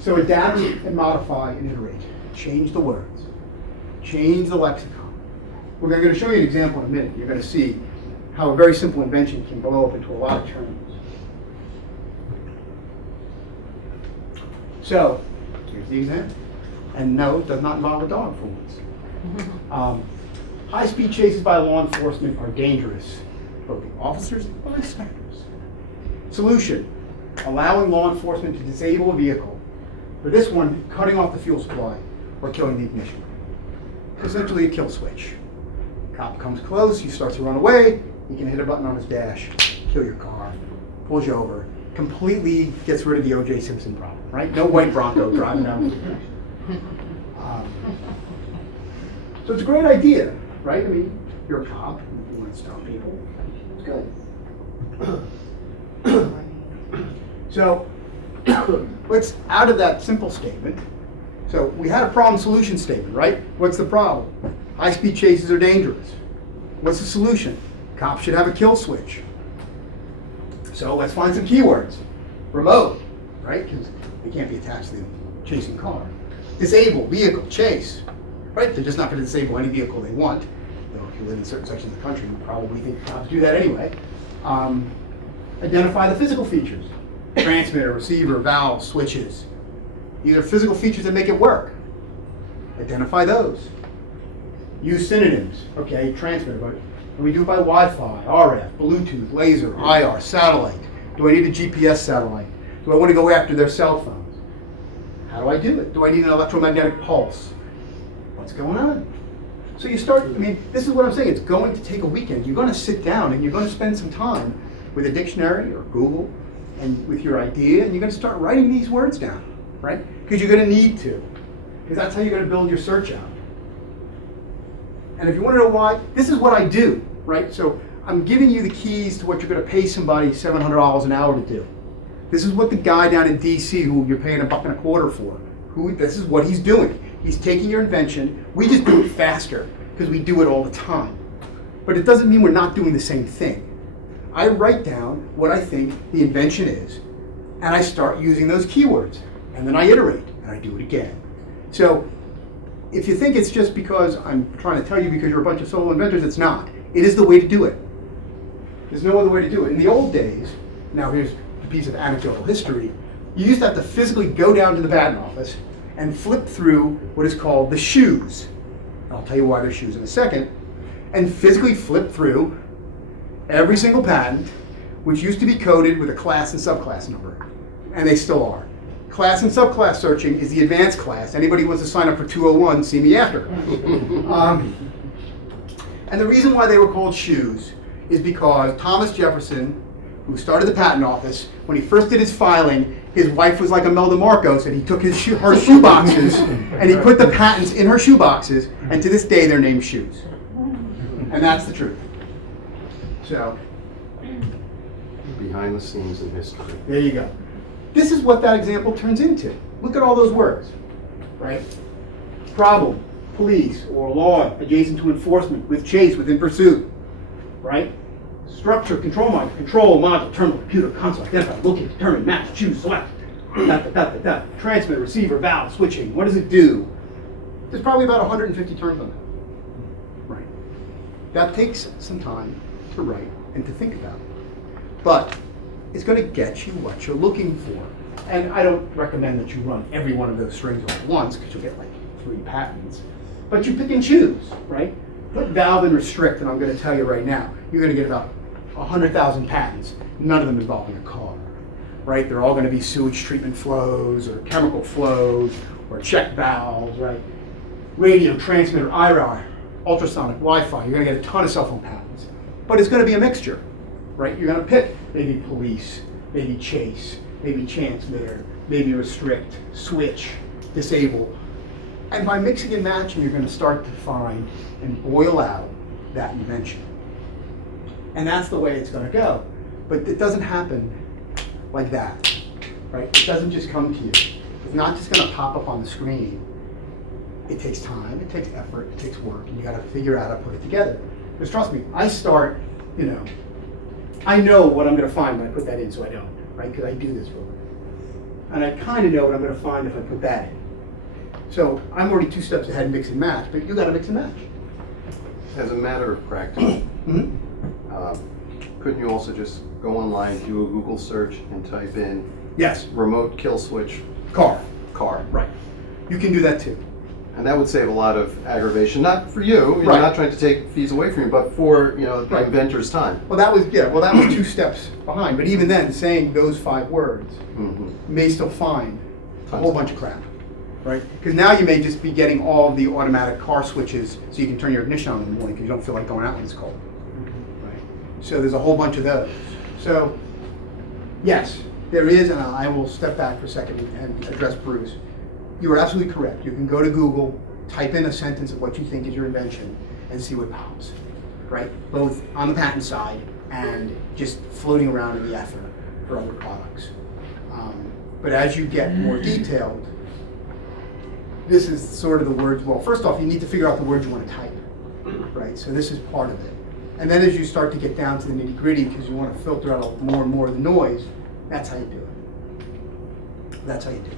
So adapt and modify and iterate. Change the words. Change the lexicon. We're going to show you an example in a minute. You're going to see how a very simple invention can blow up into a lot of terms. So here's the example. And no, it does not involve a dog for once. High-speed chases by law enforcement are dangerous, both the officers and bystanders. Solution: allowing law enforcement to disable a vehicle. For this one, cutting off the fuel supply or killing the ignition. Essentially a kill switch. Cop comes close, he starts to run away, he can hit a button on his dash, kill your car, pulls you over, completely gets rid of the O.J. Simpson problem, right? No white Bronco driving down the street. So it's a great idea, right? I mean, you're a cop, you want to stop people. It's good. So let's, out of that simple statement, so we had a problem-solution statement, right? What's the problem? High-speed chases are dangerous. What's the solution? Cops should have a kill switch. So let's find some keywords. Remote, right? Because they can't be attached to the chasing car. Disable, vehicle, chase, right? They're just not going to disable any vehicle they want. Though if you live in certain sections of the country, you probably think cops do that anyway. Identify the physical features. Transmitter, receiver, valve, switches. These are physical features that make it work. Identify those. Use synonyms. Okay, transmitter, but can we do it by Wi-Fi, RF, Bluetooth, laser, IR, satellite? Do I need a GPS satellite? Do I want to go after their cell phones? How do I do it? Do I need an electromagnetic pulse? What's going on? So you start, I mean, this is what I'm saying. It's going to take a weekend. You're going to sit down and you're going to spend some time with a dictionary or Google and with your idea, and you're going to start writing these words down, right? Because you're going to need to. Because that's how you're going to build your search out. And if you want to know why, this is what I do, right? So I'm giving you the keys to what you're going to pay somebody $700 an hour to do. This is what the guy down in DC who you're paying $1.25 for, this is what he's doing. He's taking your invention. We just do it faster because we do it all the time. But it doesn't mean we're not doing the same thing. I write down what I think the invention is, and I start using those keywords. And then I iterate, and I do it again. So if you think it's just because I'm trying to tell you because you're a bunch of solo inventors, it's not. It is the way to do it. There's no other way to do it. In the old days, now here's a piece of anecdotal history, you used to have to physically go down to the patent office and flip through what is called the shoes. I'll tell you why they're shoes in a second. And physically flip through every single patent, which used to be coded with a class and subclass number. And they still are. Class and subclass searching is the advanced class. Anybody who wants to sign up for 201, see me after. And the reason why they were called shoes is because Thomas Jefferson, who started the patent office, when he first did his filing, his wife was like Imelda Marcos, and he took her shoe boxes and he put the patents in her shoe boxes, and to this day they're named shoes. And that's the truth. So, Behind the scenes in history. there you go. This is what that example turns into. Look at all those words, right? Problem, police, or law, adjacent to enforcement, with chase, within pursuit, right? Structure, control module, terminal, computer, console, identify, locate, determine, match, choose, select, transmitter, receiver, valve, switching. What does it do? There's probably about 150 terms on that. Right. That takes some time to write and to think about. But it's going to get you what you're looking for. And I don't recommend that you run every one of those strings all at once, because you'll get like 3 patents. But you pick and choose, right? Put valve and restrict, and I'm going to tell you right now, you're going to get about 100,000 patents, none of them involving a car, right? They're all going to be sewage treatment flows, or chemical flows, or check valves, right? Radio, transmitter, IR, ultrasonic, Wi-Fi, you're going to get a ton of cell phone patents. But it's going to be a mixture, right? You're going to pick maybe police, maybe chase, maybe transmitter, maybe restrict, switch, disable. And by mixing and matching, you're going to start to find and boil out that invention. And that's the way it's going to go. But it doesn't happen like that, right? It doesn't just come to you. It's not just going to pop up on the screen. It takes time, it takes effort, it takes work, and you got to figure out how to put it together. Because trust me, I start, I know what I'm going to find when I put that in, so I don't, right? Because I do this for a living. And I kind of know what I'm going to find if I put that in. So I'm already 2 steps ahead, mix and match, but you got to mix and match. As a matter of practice, couldn't you also just go online, do a Google search, and type in Yes, remote kill switch car. car? Right. You can do that too. And that would save a lot of aggravation, not for you, you're Right. not trying to take fees away from you, but for the Right. inventor's time. Well, that was 2 steps behind. But even then, saying those 5 words Mhm. may still find a whole bunch of crap, right? Because now you may just be getting all of the automatic car switches so you can turn your ignition on in the morning because you don't feel like going out when it's cold, right? So there's a whole bunch of those. So yes, there is, and I will step back for a second and address Bruce. You are absolutely correct. You can go to Google, type in a sentence of what you think is your invention, and see what pops, right? Both on the patent side and just floating around in the ether for other products. But as you get more detailed, this is sort of the words. Well, first off, you need to figure out the words you want to type, right? So this is part of it. And then as you start to get down to the nitty gritty, because you want to filter out more and more of the noise, that's how you do it. That's how you do it.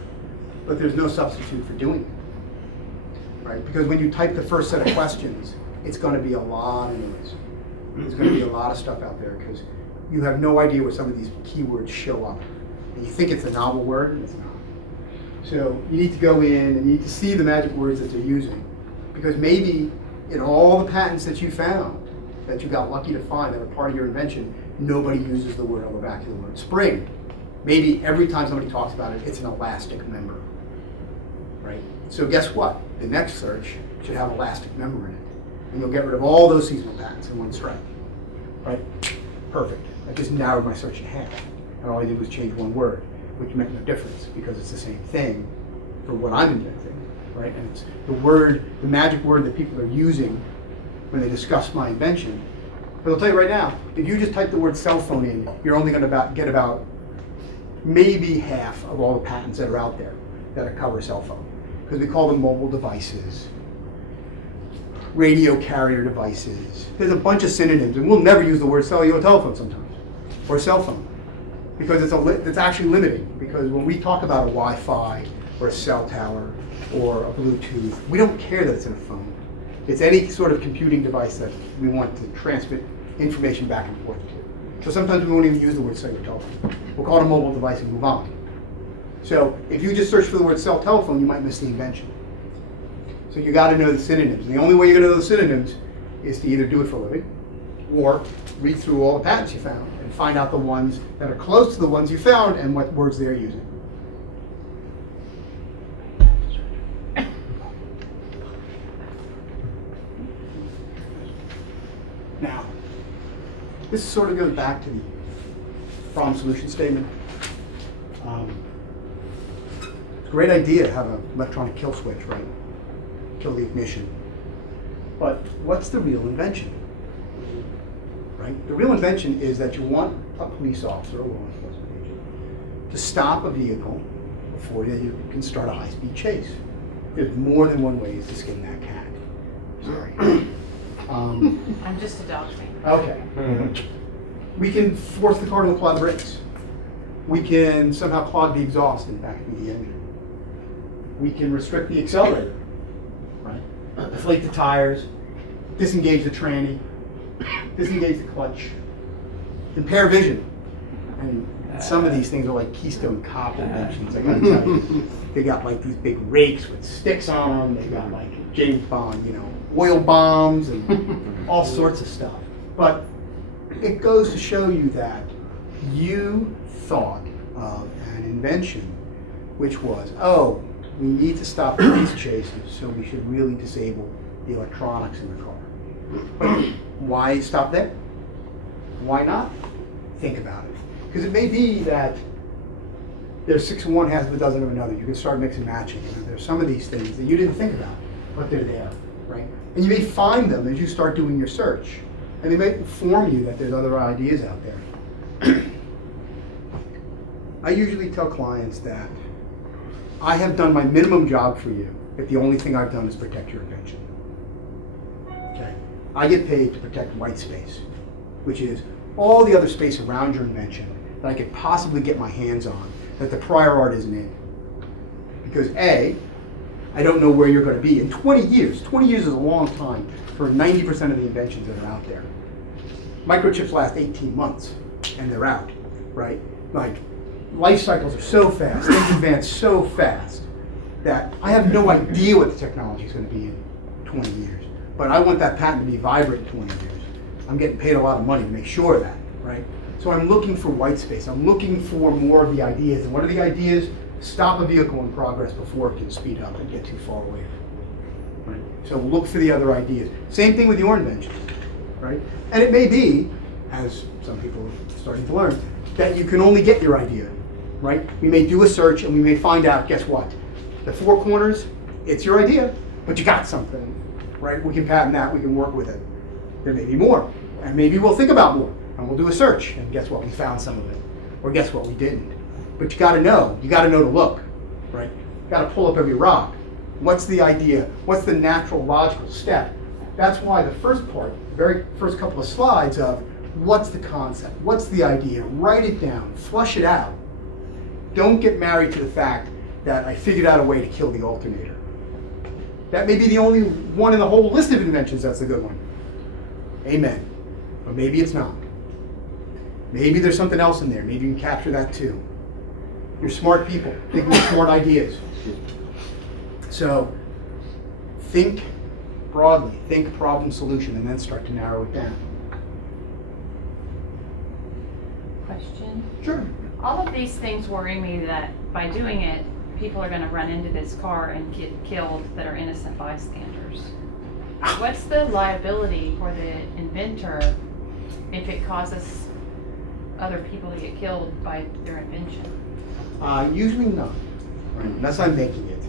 But there's no substitute for doing it, right? Because when you type the first set of questions, it's going to be a lot of noise. There's going to be a lot of stuff out there because you have no idea where some of these keywords show up. And you think it's a novel word, and it's not. So you need to go in and you need to see the magic words that they're using. Because maybe in all the patents that you found, that you got lucky to find that are part of your invention, nobody uses the word on the back of the word spring. Maybe every time somebody talks about it, it's an elastic member, right? So guess what? The next search should have elastic member in it. And you'll get rid of all those seasonal patents in one strike, right? Perfect. I just narrowed my search in half. And all I did was change one word, which meant no difference because it's the same thing for what I'm inventing, right? And it's the word, the magic word that people are using when they discuss my invention. But I'll tell you right now, if you just type the word cell phone in, you're only going to get about maybe half of all the patents that are out there that cover cell phone. Because we call them mobile devices, radio carrier devices. There's a bunch of synonyms, and we'll never use the word cellular telephone sometimes, or cell phone, because it's actually limiting. Because when we talk about a Wi-Fi or a cell tower or a Bluetooth, we don't care that it's in a phone. It's any sort of computing device that we want to transmit information back and forth to. So sometimes we won't even use the word cellular telephone. We'll call it a mobile device and move on. So if you just search for the word cell telephone, you might miss the invention. So you got to know the synonyms. And the only way you're going to know the synonyms is to either do it for a living or read through all the patents you found and find out the ones that are close to the ones you found and what words they're using. Now, this sort of goes back to the problem-solution statement. It's a great idea to have an electronic kill switch, right? Kill the ignition. But what's the real invention? Right? The real invention is that you want a police officer or law enforcement agent to stop a vehicle before you can start a high-speed chase. There's more than one way to skin that cat. Sorry. I'm just a dog fan. Okay. We can force the car to apply the brakes. We can somehow clog the exhaust and backbeat the engine. We can restrict the accelerator, right? Deflate the tires, disengage the tranny, disengage the clutch, impair vision. And some of these things are like Keystone Cop inventions. I gotta tell you, they got like these big rakes with sticks on them. They got like James Bond, oil bombs and all sorts of stuff. But it goes to show you that you thought of an invention which was, oh, we need to stop police chases, so we should really disable the electronics in the car. But why stop there? Why not? Think about it. Because it may be that there's 6 of one, half of a dozen of another. You can start mixing and matching. And there's some of these things that you didn't think about, but they're there, right? And you may find them as you start doing your search. And they may inform you that there's other ideas out there. I usually tell clients that I have done my minimum job for you if the only thing I've done is protect your invention. Okay? I get paid to protect white space, which is all the other space around your invention that I could possibly get my hands on that the prior art isn't in. Because A, I don't know where you're going to be in 20 years. 20 years is a long time for 90% of the inventions that are out there. Microchips last 18 months and they're out, right? Like, life cycles are so fast, things advance so fast that I have no idea what the technology is going to be in 20 years. But I want that patent to be vibrant in 20 years. I'm getting paid a lot of money to make sure of that, right? So I'm looking for white space. I'm looking for more of the ideas. And what are the ideas? Stop a vehicle in progress before it can speed up and get too far away. Right? So look for the other ideas. Same thing with your inventions, right? And it may be, as some people are starting to learn, that you can only get your idea, right? We may do a search and we may find out, guess what? The 4 corners, it's your idea, but you got something, right? We can patent that, we can work with it. There may be more, and maybe we'll think about more, and we'll do a search, and guess what? We found some of it, or guess what? We didn't. But you gotta know to look, right? You gotta pull up every rock. What's the idea? What's the natural, logical step? That's why the first part, the very first couple of slides of what's the concept? What's the idea? Write it down, flush it out. Don't get married to the fact that I figured out a way to kill the alternator. That may be the only one in the whole list of inventions that's a good one. Amen. But maybe it's not. Maybe there's something else in there. Maybe you can capture that too. You're smart people. Think with smart ideas. So think broadly. Think problem solution and then start to narrow it down. Question. Sure. All of these things worry me that by doing it, people are going to run into this car and get killed that are innocent bystanders. What's the liability for the inventor if it causes other people to get killed by their invention? Usually not, right? Unless I'm making it.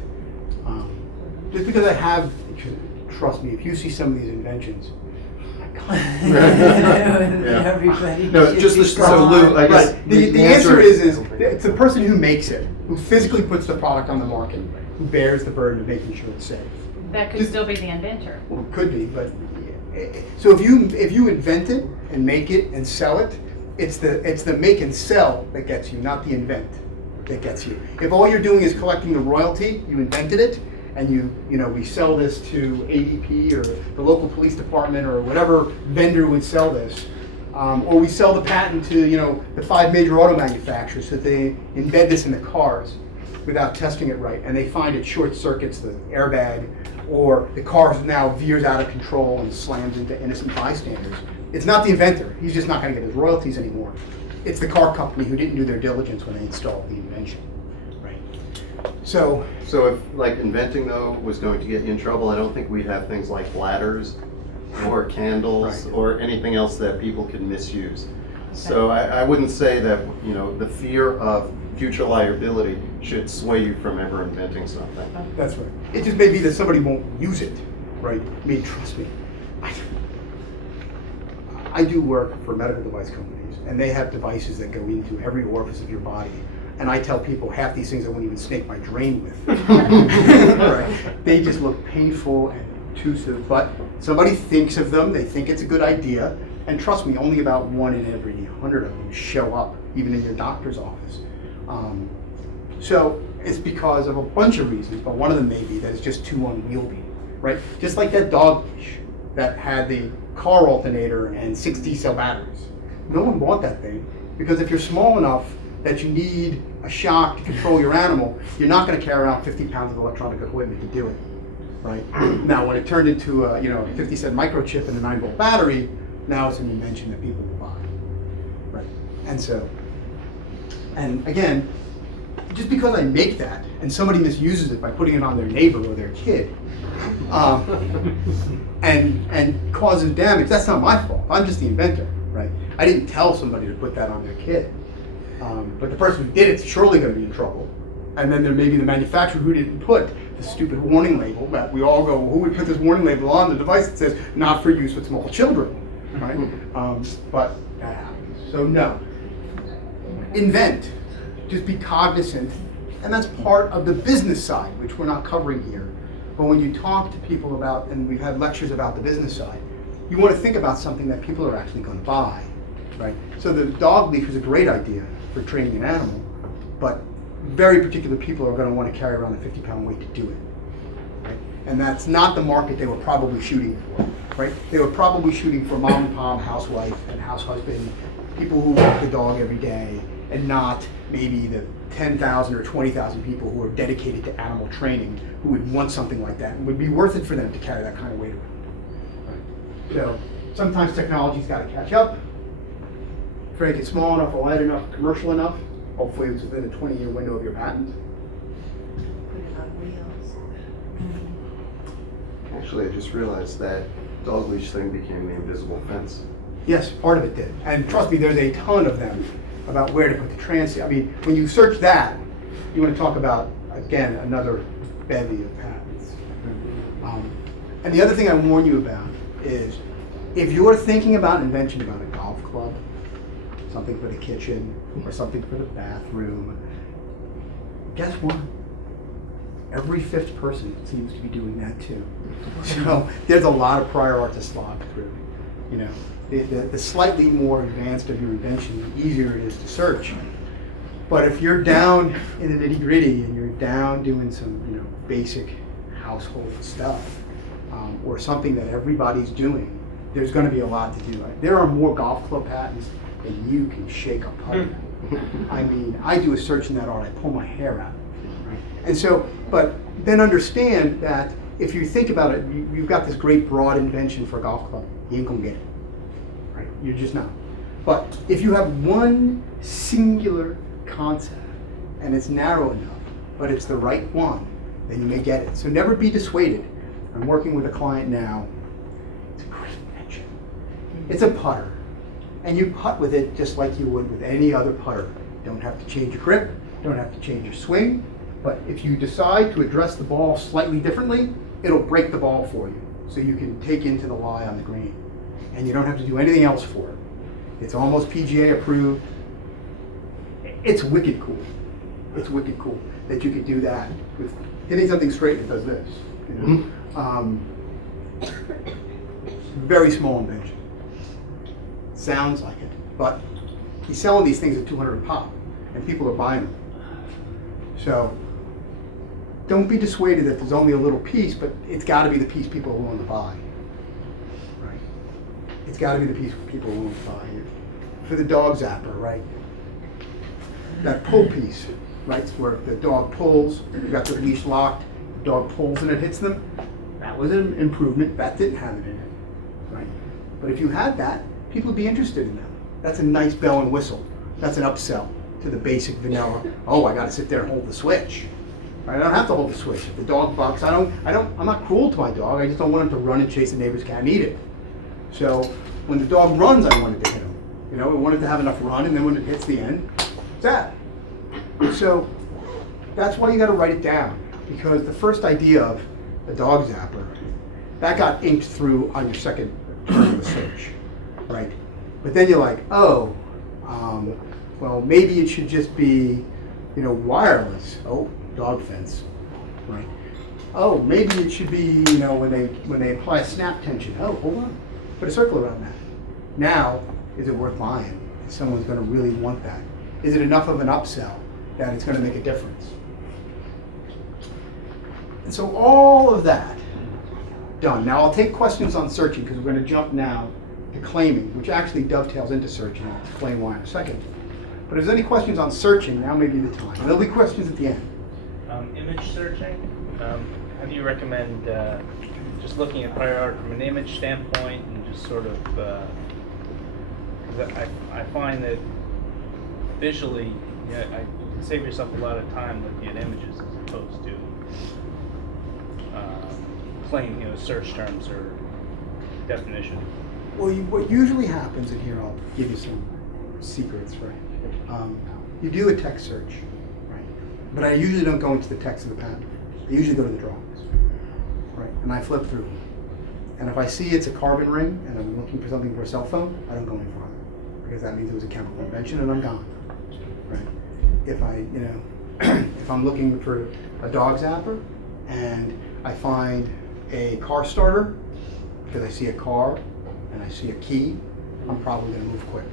Just because I have, trust me, if you see some of these inventions, Everybody. No, just so Lou, I guess right. The answer is it's the person who makes it, who physically puts the product on the market, who bears the burden of making sure it's safe. That could still be the inventor. Well, it could be, but so if you invent it and make it and sell it, it's the make and sell that gets you, not the invent that gets you. If all you're doing is collecting the royalty, you invented it, and we sell this to ADP or the local police department or whatever vendor would sell this, or we sell the patent to the 5 major auto manufacturers so that they embed this in the cars without testing it right, and they find it short circuits the airbag, or the car now veers out of control and slams into innocent bystanders. It's not the inventor. He's just not going to get his royalties anymore. It's the car company who didn't do their diligence when they installed the invention. Right. So if like inventing though was going to get you in trouble, I don't think we'd have things like bladders or candles Right. or anything else that people can misuse. So I wouldn't say that the fear of future liability should sway you from ever inventing something. that's right. It just may be that somebody won't use it. Right. I mean, trust me. I do work for medical device companies, and they have devices that go into every orifice of your body. And I tell people half these things I won't even snake my drain with. Right. They just look painful and obtrusive, but somebody thinks of them, they think it's a good idea, and trust me, only about 1 in every 100 of them show up, even in your doctor's office. So it's because of a bunch of reasons, but one of them may be that it's just too unwieldy, right? Just like that dog leash that had the car alternator and 6 D-cell batteries. No one bought that thing because if you're small enough that you need a shock to control your animal, you're not going to carry around 50 pounds of electronic equipment to do it, right? Now, when it turned into a 50-cent microchip and a 9-volt battery, now it's an invention that people will buy, right? And again, just because I make that and somebody misuses it by putting it on their neighbor or their kid, and causes damage, that's not my fault. I'm just the inventor, right? I didn't tell somebody to put that on their kid. But the person who did it's surely going to be in trouble. And then there may be the manufacturer who didn't put the stupid warning label that we all go, well, who would put this warning label on the device that says not for use with small children, right? But that happens. So no. Invent. Just be cognizant. And that's part of the business side, which we're not covering here. But when you talk to people about, and we've had lectures about the business side, you want to think about something that people are actually going to buy, right? So the dog leash was a great idea for training an animal, but very particular people are going to want to carry around a 50-pound weight to do it, right? And that's not the market they were probably shooting for, right? They were probably shooting for mom and pop, housewife and house husband, people who walk the dog every day, and not maybe the 10,000 or 20,000 people who are dedicated to animal training who would want something like that and would be worth it for them to carry that kind of weight around. Right? So sometimes technology's got to catch up. Make it small enough, light enough, commercial enough. Hopefully it's within a 20-year window of your patent. Put it on wheels. Actually, I just realized that dog leash thing became the invisible fence. Yes, part of it did. And trust me, there's a ton of them about where to put the transit. I mean, when you search that, you want to talk about, again, another bevy of patents. And the other thing I warn you about is if you're thinking about an invention about a golf club, something for the kitchen, or something for the bathroom, guess what? Every 5th person seems to be doing that too. So there's a lot of prior art to slog through. The slightly more advanced of your invention, the easier it is to search. But if you're down in the nitty gritty and you're down doing some basic household stuff, or something that everybody's doing, there's going to be a lot to do. There are more golf club patents than you can shake a putter. I mean, I do a search in that art, I pull my hair out. Right? And so, but then understand that if you think about it, you've got this great broad invention for a golf club. You ain't gonna get it. Right? You're just not. But if you have one singular concept and it's narrow enough, but it's the right one, then you may get it. So never be dissuaded. I'm working with a client now. It's a great invention. It's a putter. And you putt with it just like you would with any other putter. Don't have to change your grip, don't have to change your swing, but if you decide to address the ball slightly differently, it'll break the ball for you, so you can take into the lie on the green. And you don't have to do anything else for it. It's almost PGA approved. It's wicked cool. It's wicked cool that you could do that with hitting something straight and it does this. You know? Very small invention. Sounds like it, but he's selling these things at $200 a pop, and people are buying them. So don't be dissuaded that there's only a little piece, but it's got to be the piece people are willing to buy. Right? It's got to be the piece people are willing to buy. For the dog zapper, right? That pull piece, right? It's where the dog pulls, you got the leash locked, the dog pulls and it hits them. That was an improvement. That didn't have it in it, right? But if you had that, people would be interested in them. That's a nice bell and whistle. That's an upsell to the basic vanilla. Oh, I got to sit there and hold the switch. Right? I don't have to hold the switch. If the dog barks, I'm not cruel to my dog. I just don't want him to run and chase the neighbor's cat and eat it. So when the dog runs, I wanted to hit him. You know, I wanted to have enough run, and then when it hits the end, it's that. So that's why you got to write it down, because the first idea of the dog zapper, that got inked through on your second turn of the search, right? But then you're like, oh, well, maybe it should just be, you know, wireless. Oh, dog fence, right? Oh, maybe it should be, you know, when they apply a snap tension. Oh, hold on, put a circle around that. Now, is it worth buying? Is someone's going to really want that? Is it enough of an upsell that it's going to make a difference? And so all of that done. Now I'll take questions on searching because we're going to jump now to claiming, which actually dovetails into searching. I'll explain why in a second. But if there's any questions on searching, now may be the time. And there'll be questions at the end. Image searching, how do you recommend just looking at prior art from an image standpoint and just sort of, because I find that visually, you can save yourself a lot of time looking at images as opposed to plain, search terms or definition. Well, what usually happens, and here I'll give you some secrets, right? You do a text search, right? But I usually don't go into the text of the patent. I usually go to the drawings, right? And I flip through them. And if I see it's a carbon ring and I'm looking for something for a cell phone, I don't go any farther because that means it was a chemical invention and I'm gone, right? If if I'm looking for a dog zapper and I find a car starter because I see a car and I see a key, I'm probably going to move quick.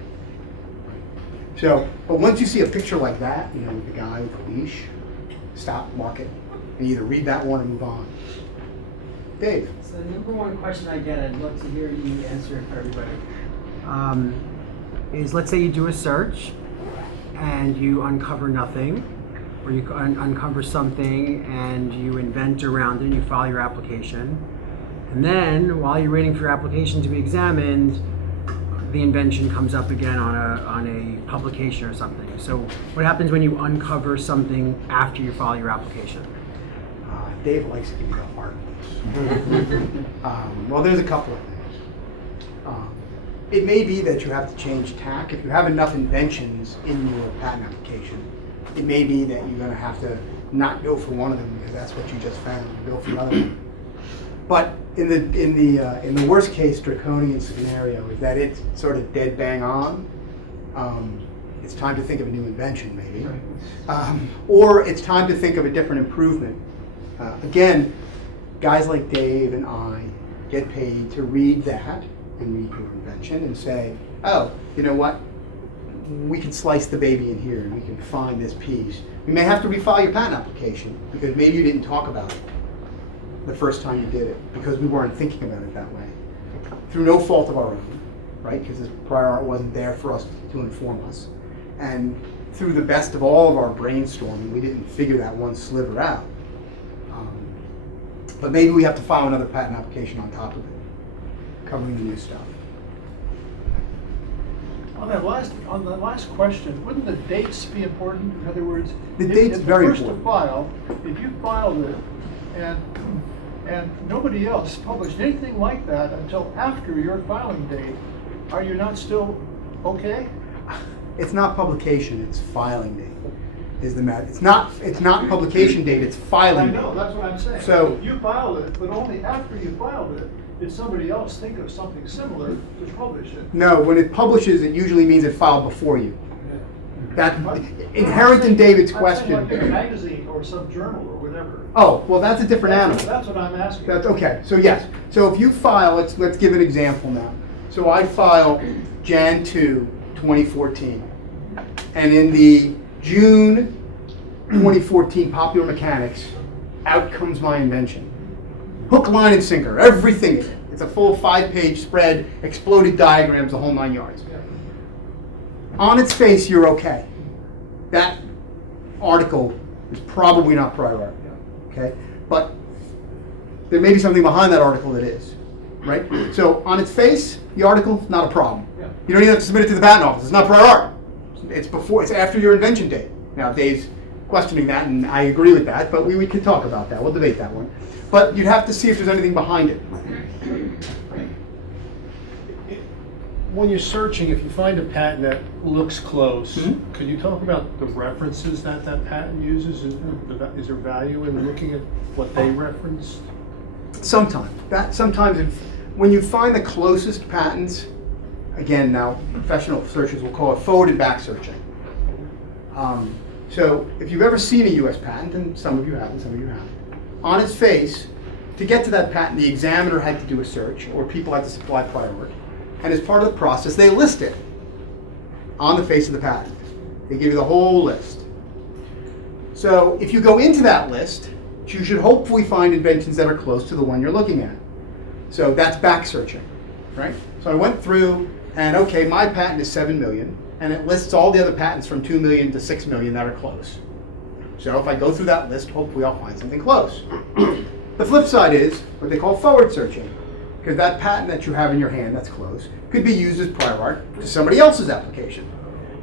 Right? So, but once you see a picture like that, with the guy with the leash, stop, mark it, and either read that one or move on. Dave. So the number one question I get, I'd love to hear you answer it for everybody, is let's say you do a search and you uncover nothing, or you uncover something and you invent around it and you file your application. And then while you're waiting for your application to be examined, the invention comes up again on a publication or something. So what happens when you uncover something after you file your application? Dave likes to give you the hard ones. Well, there's a couple of things. It may be that you have to change tack. If you have enough inventions in your patent application, it may be that you're going to have to not go for one of them because that's what you just found. You go for another one. But in the worst case draconian scenario is that it's sort of dead bang on. It's time to think of a new invention, maybe, or it's time to think of a different improvement. Again, guys like Dave and I get paid to read that and read your invention and say, oh, you know what? We can slice the baby in here and we can find this piece. You may have to refile your patent application because maybe you didn't talk about it the first time you did it because we weren't thinking about it that way. Through no fault of our own, right? Because this prior art wasn't there for us to inform us. And through the best of all of our brainstorming, we didn't figure that one sliver out. But maybe we have to file another patent application on top of it, covering the new stuff. On the last question, wouldn't the dates be important? In other words, The date's very first important. to file, if you filed it and nobody else published anything like that until after your filing date, are you not still okay? It's not publication, it's filing date. Is the matter. It's not publication date, it's filing I date. know, that's what I'm saying. So- You filed it, but only after you filed it did somebody else think of something similar to publish it. No, when it publishes, it usually means it filed before you. That inherent in David's I'm saying like in a question. magazine or some journal or whatever. Oh, well, that's a different animal. That's what I'm asking. That's okay. So yes. So if you file, let's give an example now. So I file Jan 2, 2014, and in the June 2014 Popular Mechanics, out comes my invention. Hook, line, and sinker, everything in it. It's a full 5-page spread, exploded diagrams, the whole 9 yards. On its face, you're okay. That article is probably not prior art, okay? But there may be something behind that article that is, right? So on its face, the article, not a problem. Yeah. You don't even have to submit it to the patent office. It's not prior art. It's after your invention date. Now, Dave's questioning that, and I agree with that, but we could talk about that. We'll debate that one. But you'd have to see if there's anything behind it. When you're searching, if you find a patent that looks close, Mhm. could you talk about the references that that patent uses? Is there value in looking at what they referenced? Sometimes. When you find the closest patents, again, now professional searchers will call it forward and back searching. So if you've ever seen a U.S. patent, and some of you have and some of you haven't, on its face, to get to that patent, the examiner had to do a search, or people had to supply prior work. And as part of the process, they list it on the face of the patent. They give you the whole list. So if you go into that list, you should hopefully find inventions that are close to the one you're looking at. So that's back searching, right? So I went through and okay, my patent is 7 million, and it lists all the other patents from 2 million to 6 million that are close. So if I go through that list, hopefully I'll find something close. The flip side is what they call forward searching, because that patent that you have in your hand that's close could be used as prior art to somebody else's application.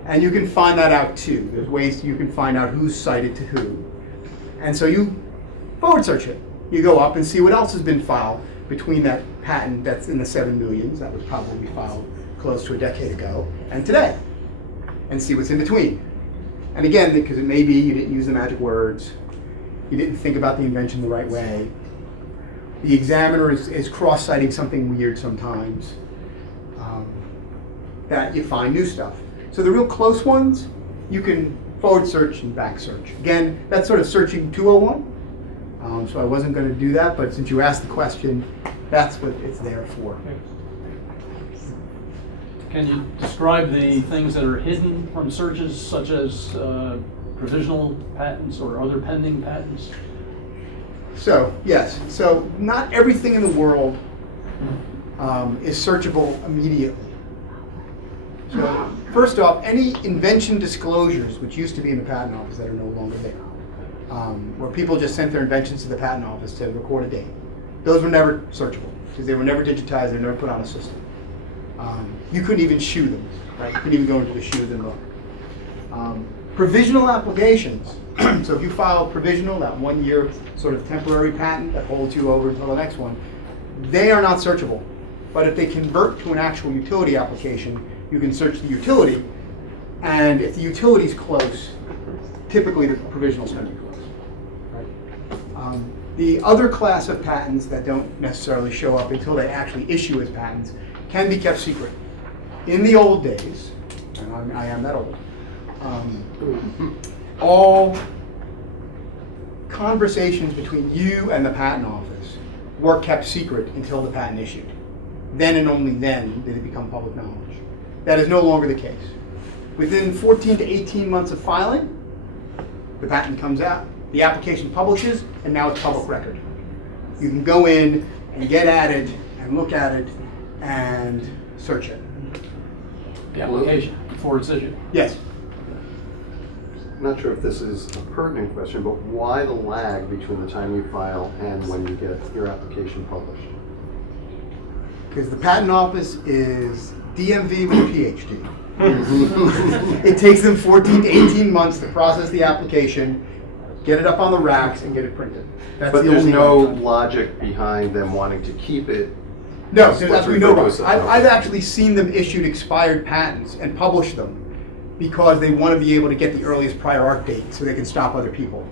And you can find that out too. There's ways you can find out who's cited to who. And so you forward search it. You go up and see what else has been filed between that patent that's in the 7 millions, that was probably filed close to a decade ago, and today. And see what's in between. And again, because it may be you didn't use the magic words, you didn't think about the invention the right way. The examiner is cross-citing something weird sometimes, that you find new stuff. So the real close ones, you can forward search and back search. Again, that's sort of searching 201. So I wasn't going to do that, but since you asked the question, that's what it's there for. Can you describe the things that are hidden from searches, such as provisional patents or other pending patents? So, yes. So not everything in the world is searchable immediately. So first off, any invention disclosures, which used to be in the patent office that are no longer there, where people just sent their inventions to the patent office to record a date, those were never searchable because they were never digitized, they were never put on a system. You couldn't even shoe them, right? You couldn't even go into the shoes and look. Provisional applications. So if you file provisional, that 1 year sort of temporary patent that holds you over until the next one, they are not searchable. But if they convert to an actual utility application, you can search the utility, and if the utility is close, typically the provisional is going to be close. Right? The other class of patents that don't necessarily show up until they actually issue as patents can be kept secret. In the old days, and I am that old, all conversations between you and the patent office were kept secret until the patent issued. Then and only then did it become public knowledge. That is no longer the case. Within 14 to 18 months of filing, the patent comes out, the application publishes, and now it's public record. You can go in and get at it and look at it and search it. The application before it's issued. Yes. I'm not sure if this is a pertinent question, but why the lag between the time you file and when you get your application published? Because the patent office is DMV with a PhD. It takes them 14 to 18 months to process the application, get it up on the racks, and get it printed. That's But the there's only no time. logic behind them wanting to keep it. No, What's there's absolutely no referred to rush. as- I've actually seen them issued expired patents and publish them because they want to be able to get the earliest prior art date so they can stop other people.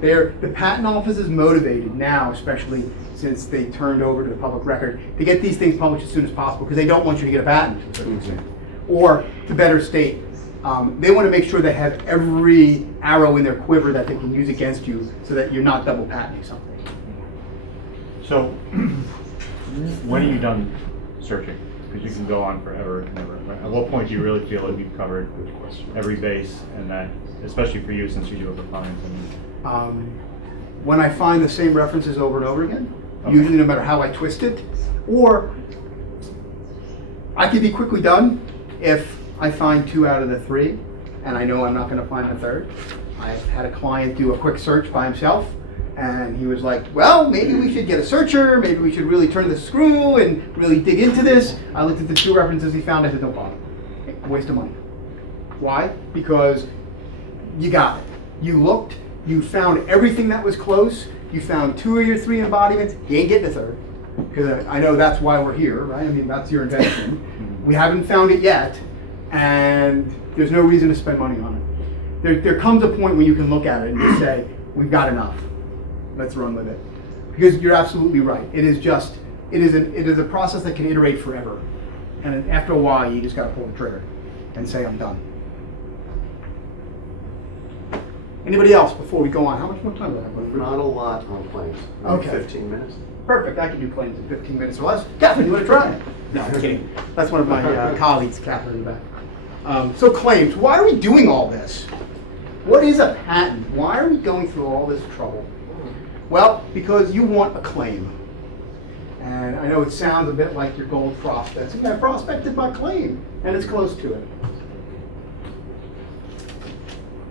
The patent office is motivated now, especially since they turned over to the public record, to get these things published as soon as possible because they don't want you to get a patent to a certain extent. Or, to better state, They want to make sure they have every arrow in their quiver that they can use against you so that you're not double patenting something. So, when are you done searching? Because you can go on forever and ever. At what point do you really feel that you've covered every base, and that, especially for you since you do it for clients? When I find the same references over and over again, Okay. usually no matter how I twist it, or I can be quickly done if I find 2 out of the 3, and I know I'm not going to find the 3rd. I had a client do a quick search by himself, and he was like, well, maybe we should get a searcher, maybe we should really turn the screw and really dig into this. I looked at the 2 references he found, I said, no problem. Waste of money. Why? Because you got it. You looked, you found everything that was close, you found 2 of your 3 embodiments, you ain't getting a 3rd. Because I know that's why we're here, right? I mean, that's your invention. We haven't found it yet, and there's no reason to spend money on it. There comes a point when you can look at it and just say, we've got enough. Let's run with it. Because you're absolutely right. It is a process that can iterate forever. And after a while, you just got to pull the trigger and say, I'm done. Anybody else before we go on? How much more time do I have? Not a lot on claims. Maybe Okay. 15 minutes. Perfect. I can do claims in 15 minutes or less. Catherine, you want to try it? No, I'm kidding. That's one of my colleagues, Catherine, in the back. So claims. Why are we doing all this? What is a patent? Why are we going through all this trouble? Well, because you want a claim. And I know it sounds a bit like your gold prospects. I prospected my claim, and it's close to it.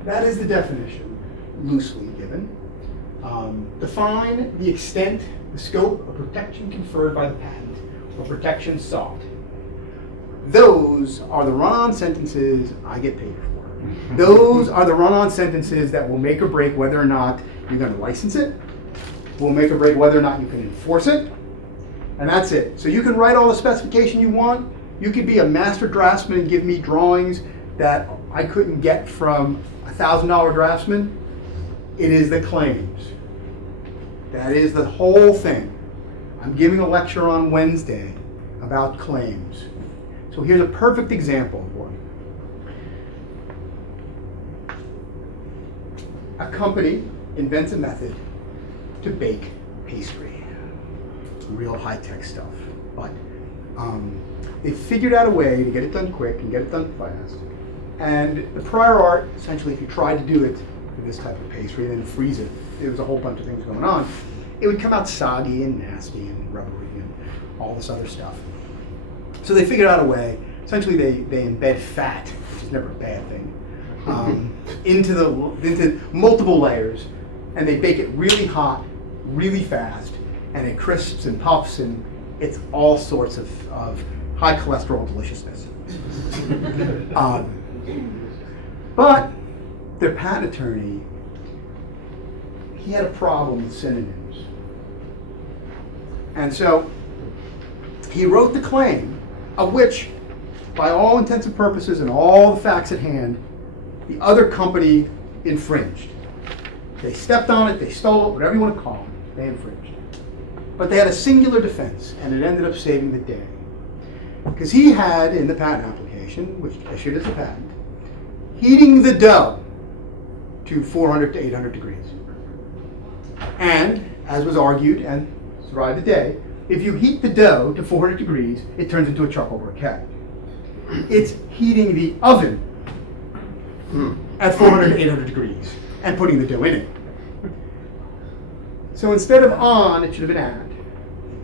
That is the definition, loosely given. Define the extent, the scope of protection conferred by the patent, or protection sought. Those are the run-on sentences I get paid for. Those are the run-on sentences that will make or break whether or not you're going to license it, will make or break whether or not you can enforce it, and that's it. So you can write all the specification you want. You could be a master draftsman and give me drawings that I couldn't get from a $1,000 draftsman. It is the claims. That is the whole thing. I'm giving a lecture on Wednesday about claims. So here's a perfect example of one. A company invents a method to bake pastry. Real high-tech stuff. But they figured out a way to get it done quick and get it done fast. And the prior art, essentially, if you tried to do it for this type of pastry and then freeze it, there was a whole bunch of things going on. It would come out soggy and nasty and rubbery and all this other stuff. So they figured out a way. Essentially, they embed fat, which is never a bad thing, into multiple layers, and they bake it really hot, really fast, and it crisps and puffs, and it's all sorts of high cholesterol deliciousness. But their patent attorney, he had a problem with synonyms. And so he wrote the claim, of which, by all intents and purposes and all the facts at hand, the other company infringed. They stepped on it, they stole it, whatever you want to call it, they infringed. But they had a singular defense, and it ended up saving the day. Because he had, in the patent application, which issued as a patent, heating the dough to 400 to 800 degrees. And, as was argued and survived the day, if you heat the dough to 400 degrees, it turns into a charcoal briquette. It's heating the oven at 400 to 800 degrees and putting the dough in it. So instead of on, it should have been at.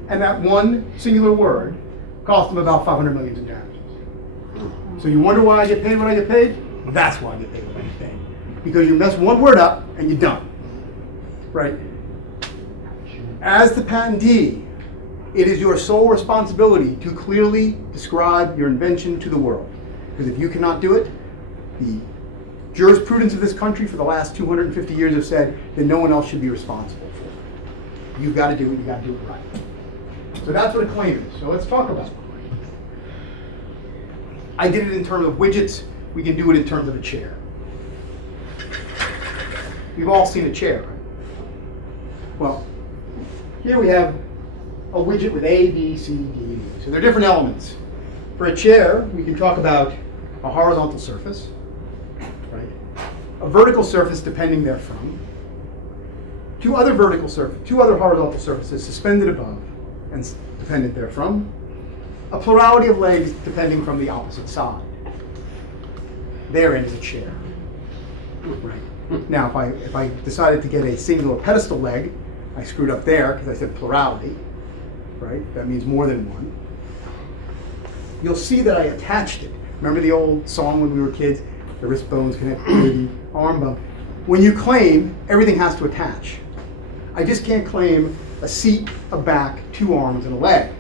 And that one singular word cost them about 500 million in damages. So you wonder why I get paid what I get paid? Well, that's why I get paid what I get paid. Because you mess one word up and you're done. Right? As the patentee, it is your sole responsibility to clearly describe your invention to the world. Because if you cannot do it, the jurisprudence of this country for the last 250 years have said that no one else should be responsible for it. You've got to do it, you've got to do it right. So that's what a claim is. So let's talk about it. I did it in terms of widgets. We can do it in terms of a chair. You've all seen a chair, right? Well, here we have a widget with A, B, C, D, and E. So there are different elements. For a chair, we can talk about a horizontal surface, vertical surface depending therefrom, two other horizontal surfaces suspended above and dependent therefrom, a plurality of legs depending from the opposite side. Therein is a chair. Right. Now, if I decided to get a singular pedestal leg, I screwed up there because I said plurality. Right? That means more than one. You'll see that I attached it. Remember the old song when we were kids? The wrist bones connect to the arm bone. When you claim, everything has to attach. I just can't claim a seat, a back, two arms, and a leg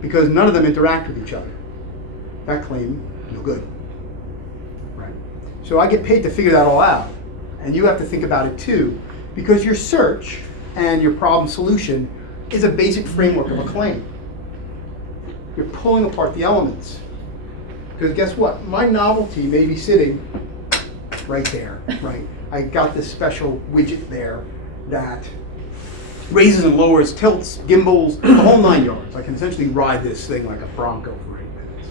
because none of them interact with each other. That claim, no good. Right? So I get paid to figure that all out, and you have to think about it too, because your search and your problem solution is a basic framework of a claim. You're pulling apart the elements. Because guess what? My novelty may be sitting right there, right? I got this special widget there that raises and lowers, tilts, gimbals, the whole 9 yards. I can essentially ride this thing like a Bronco for 8 minutes.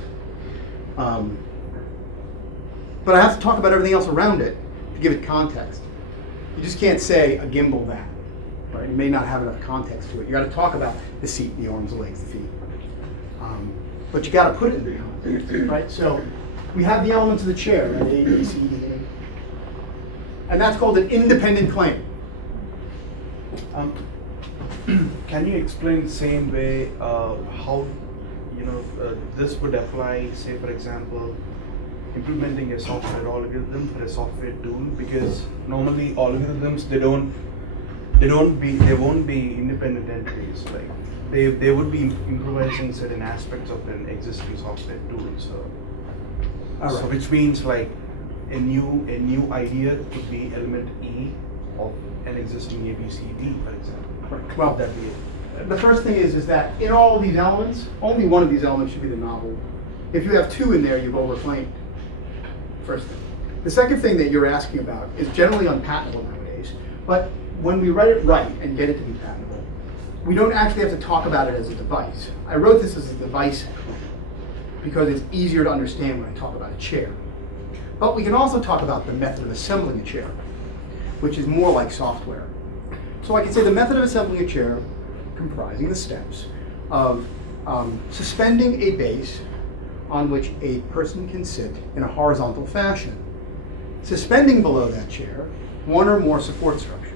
But I have to talk about everything else around it to give it context. You just can't say a gimbal that, right? You may not have enough context to it. You got to talk about the seat, the arms, the legs, the feet. But you got to put it in the context, right? So we have the elements of the chair, right? A, B, C, D, E. And that's called an independent claim. Can you explain the same way how this would apply, say for example, implementing a software algorithm for a software tool? Because normally algorithms they won't be independent entities. Like they would be improvising certain aspects of an existing software tool. So which means like a new idea could be element E of an existing ABCD, for example. Right. Well, That'd be it. the first thing is that in all of these elements, only one of these elements should be the novel. If you have two in there, you've overclaimed. First thing. The second thing that you're asking about is generally unpatentable nowadays, but when we write it right and get it to be patentable, we don't actually have to talk about it as a device. I wrote this as a device because it's easier to understand when I talk about a chair. But we can also talk about the method of assembling a chair, which is more like software. So I can say the method of assembling a chair comprising the steps of suspending a base on which a person can sit in a horizontal fashion, suspending below that chair one or more support structures,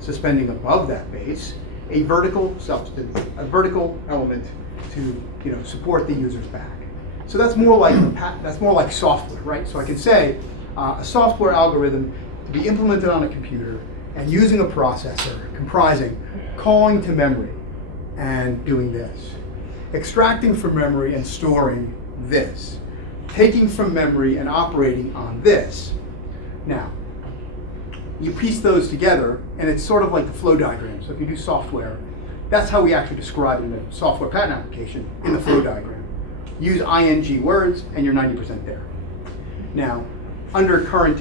suspending above that base a vertical substance, a vertical element to support the user's back. So that's more like software, right? So I can say a software algorithm to be implemented on a computer and using a processor comprising calling to memory and doing this, extracting from memory and storing this, taking from memory and operating on this. Now, you piece those together and it's sort of like the flow diagram. So if you do software, that's how we actually describe it in a software patent application in the flow diagram. Use ing words and you're 90% there. Now, under current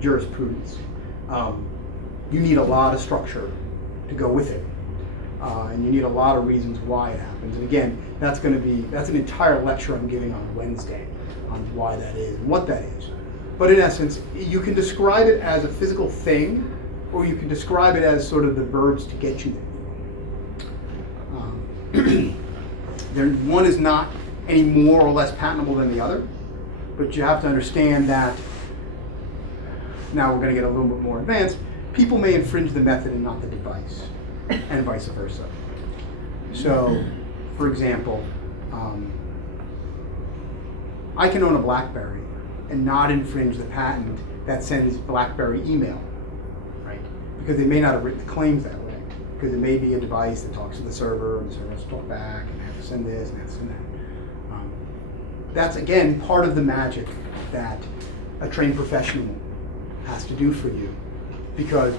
jurisprudence, you need a lot of structure to go with it. And you need a lot of reasons why it happens. And again, that's an entire lecture I'm giving on Wednesday on why that is and what that is. But in essence, you can describe it as a physical thing, or you can describe it as sort of the verbs to get you there. One is not any more or less patentable than the other, but you have to understand that, now we're going to get a little bit more advanced, people may infringe the method and not the device, and vice versa. So, for example, I can own a BlackBerry and not infringe the patent that sends BlackBerry email, right? Because they may not have written the claims that way, because it may be a device that talks to the server, and the server has to talk back, and they have to send this, and they have to send that. That's, again, part of the magic that a trained professional has to do for you, because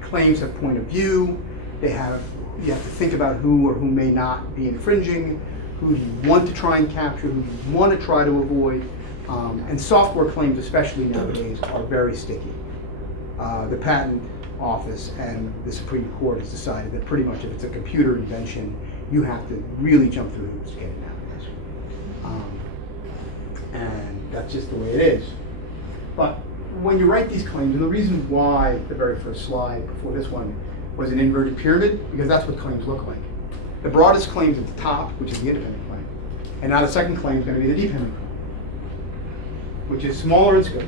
claims have point of view, you have to think about who or who may not be infringing, who do you want to try and capture, who do you want to try to avoid, and software claims, especially nowadays, are very sticky. The Patent Office and the Supreme Court has decided that pretty much if it's a computer invention, you have to really jump through hoops to get it nowadays. And that's just the way it is. But when you write these claims, and the reason why the very first slide before this one was an inverted pyramid, because that's what claims look like. The broadest claim's at the top, which is the independent claim. And now the second claim is going to be the dependent claim, which is smaller in scope.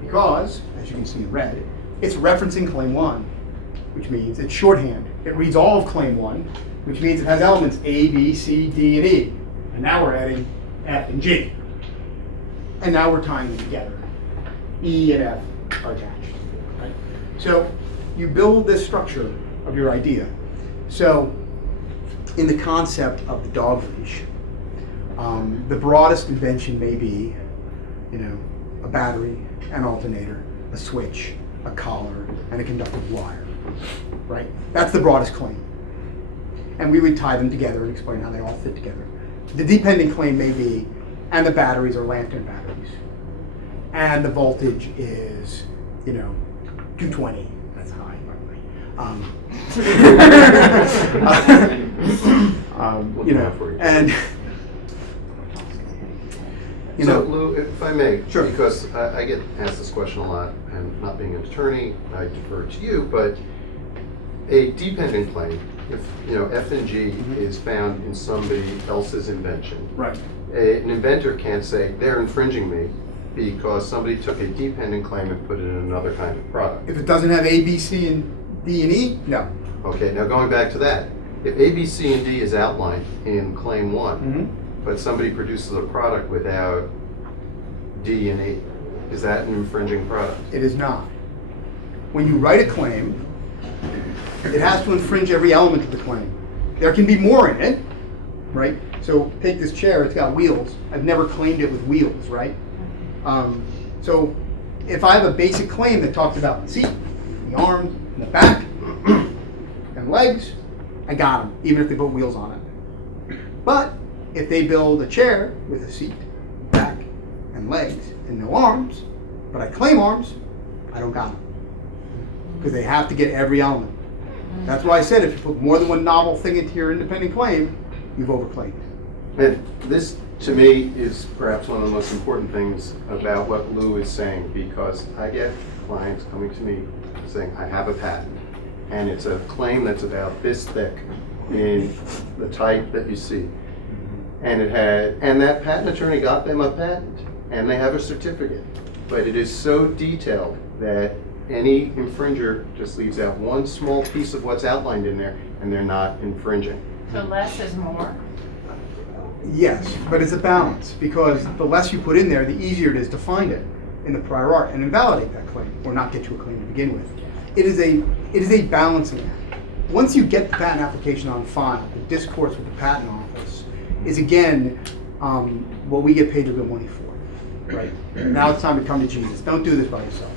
Because, as you can see in red, it's referencing claim 1, which means it's shorthand. It reads all of claim 1, which means it has elements A, B, C, D, and E. And now we're adding F and G. And now we're tying them together. E and F are attached. Right? So you build this structure of your idea. So in the concept of the dog leash, the broadest invention may be, a battery, an alternator, a switch, a collar, and a conductive wire. Right? That's the broadest claim. And we would tie them together and explain how they all fit together. The dependent claim may be, and the batteries are lantern batteries. And the voltage is, 220. That's high, by the way. And So Lou, if I may, Sure. because I get asked this question a lot, and not being an attorney, I defer to you, but a dependent claim, if F and G is found in somebody else's invention, right. An inventor can't say they're infringing me because somebody took a dependent claim and put it in another kind of product. If it doesn't have A, B, C, and D, and E, no. Okay, now going back to that, if A, B, C, and D is outlined in claim 1, but somebody produces a product without D and E, is that an infringing product? It is not. When you write a claim, it has to infringe every element of the claim. There can be more in it, right? So take this chair, it's got wheels. I've never claimed it with wheels, right? So if I have a basic claim that talks about the seat, the arms, and the back, and legs, I got them, even if they put wheels on it. But if they build a chair with a seat, back, and legs, and no arms, but I claim arms, I don't got them. Because they have to get every element. That's why I said if you put more than one novel thing into your independent claim, you've overclaimed. And this, to me, is perhaps one of the most important things about what Lou is saying, because I get clients coming to me saying, I have a patent, and it's a claim that's about this thick in the type that you see. And that patent attorney got them a patent, and they have a certificate. But it is so detailed that any infringer just leaves out one small piece of what's outlined in there, and they're not infringing. So less is more? Yes, but it's a balance, because the less you put in there, the easier it is to find it in the prior art and invalidate that claim, or not get you a claim to begin with. It is a balancing act. Once you get the patent application on file, the discourse with the patent office is again what we get paid real money for. Right? Now it's time to come to Jesus. Don't do this by yourself.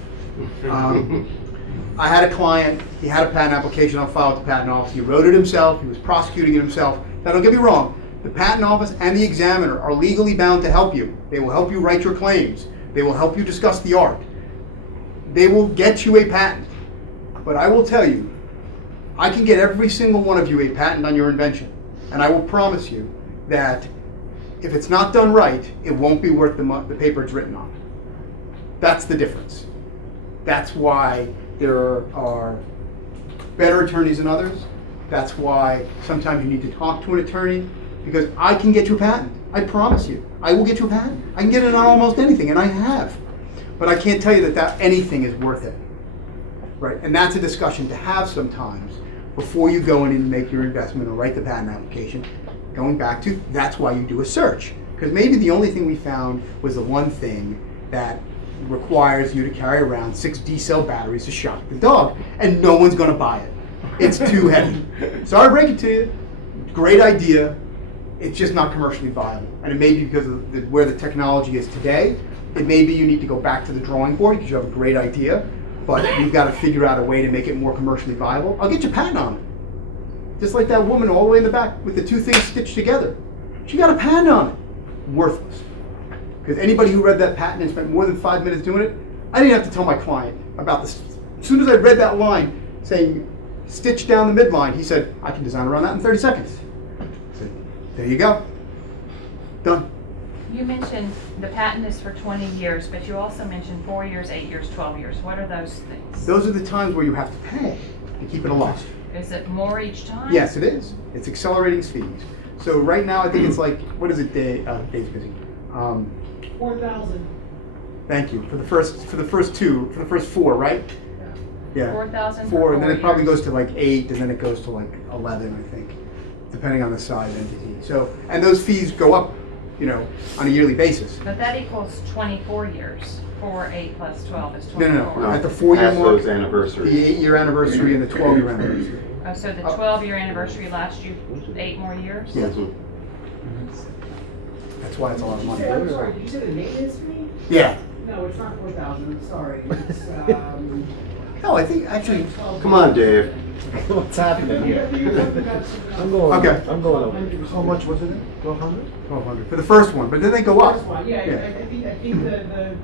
I had a client, he had a patent application on file with the patent office. He wrote it himself, he was prosecuting it himself. Now don't get me wrong, the patent office and the examiner are legally bound to help you. They will help you write your claims. They will help you discuss the art. They will get you a patent. But I will tell you, I can get every single one of you a patent on your invention. And I will promise you that if it's not done right, it won't be worth the paper it's written on. That's the difference. That's why there are better attorneys than others. That's why sometimes you need to talk to an attorney, because I can get you a patent. I promise you. I will get you a patent. I can get it on almost anything, and I have. But I can't tell you that anything is worth it. Right? And that's a discussion to have sometimes before you go in and make your investment or write the patent application. Going back to, that's why you do a search. Because maybe the only thing we found was the one thing that requires you to carry around 6 D-cell batteries to shock the dog, and no one's going to buy it. It's too heavy. Sorry to break it to you. Great idea. It's just not commercially viable. And it may be because of where the technology is today. It may be you need to go back to the drawing board because you have a great idea, but you've got to figure out a way to make it more commercially viable. I'll get you a patent on it. Just like that woman all the way in the back with the two things stitched together. She got a patent on it. Worthless. Because anybody who read that patent and spent more than 5 minutes doing it, I didn't have to tell my client about this. As soon as I read that line saying stitch down the midline, he said, I can design around that in 30 seconds. I said, there you go. Done. You mentioned the patent is for 20 years, but you also mentioned 4 years, 8 years, 12 years. What are those things? Those are the times where you have to pay to keep it alive. Is it more each time? Yes, it is. It's accelerating fees. So right now, I think it's like, what is it, Dave? Dave's busy. 4,000. Thank you. For the first four, right? Yeah. 4,000 for 4, and then 4 it probably years. goes to like 8, and then it goes to like 11, I think, depending on the size entity. So, and those fees go up, on a yearly basis. But that equals 24 years. 4, 8 plus 12 is No, 24. no, no. At the 4-year Past mark, those anniversaries. the 8-year anniversary and the 12-year anniversary. Oh, so the 12-year anniversary lasts you 8 more years? Yes. Mhm. That's why it's a lot of money. I'm sorry, did you say the maintenance fee? Yeah. No, it's not 4,000, I'm sorry. It's, No, I think actually. Come on, Dave. What's happening here? I'm going. Okay. I'm going over. How much was it? 1,200? 1,200 for the first one, but then they go up. First one, yeah, I think the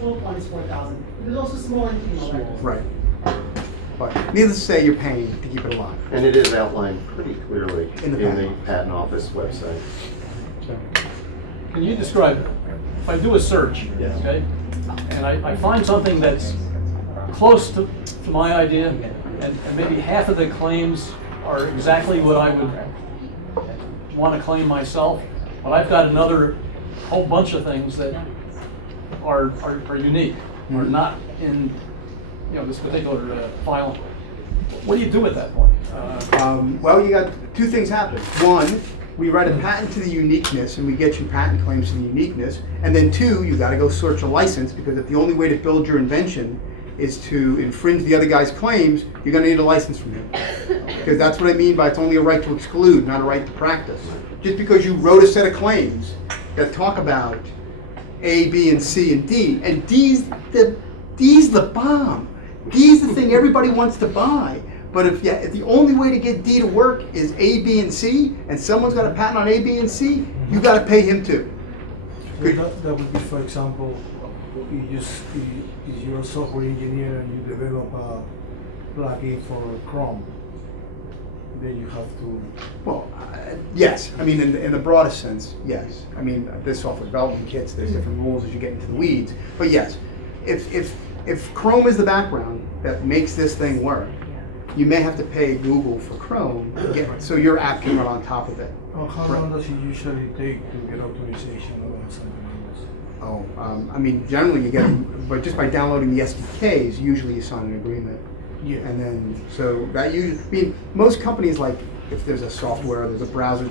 12th one is 4,000. There's also small entity electric. Right. But needless to say, you're paying to keep it alive. And it is outlined pretty clearly In the patent. Patent Office website. Can you describe, if I do a search, Yes. okay, and I find something that's close to my idea, and maybe half of the claims are exactly what I would want to claim myself, but I've got another whole bunch of things that are unique, are not in this particular file. What do you do at that point? Well, you got two things happen. One, we write a patent to the uniqueness, and we get you patent claims to the uniqueness. And then two, you got to go search a license, because if the only way to build your invention is to infringe the other guy's claims, you're going to need a license from him. Because that's what I mean by it's only a right to exclude, not a right to practice. Just because you wrote a set of claims that talk about A, B, and C, and D, and D's the bomb. D's the thing everybody wants to buy. But if the only way to get D to work is A, B, and C, and someone's got a patent on A, B, and C, you got to pay him too. So that would be, for example, if you're a software engineer and you develop a plugin for Chrome, then you have to. Well, yes. I mean, in the broadest sense, yes. I mean, there's software development kits, there's different rules as you get into the weeds. But yes, if Chrome is the background that makes this thing work, you may have to pay Google for Chrome to get it, so your app can run on top of it. How long does it usually take to get authorization or something like this? Oh, I mean, generally you get, but just by downloading the SDKs, usually you sign an agreement. Yeah. And then, so that usually, I mean, most companies, like, if there's a software, there's a browser,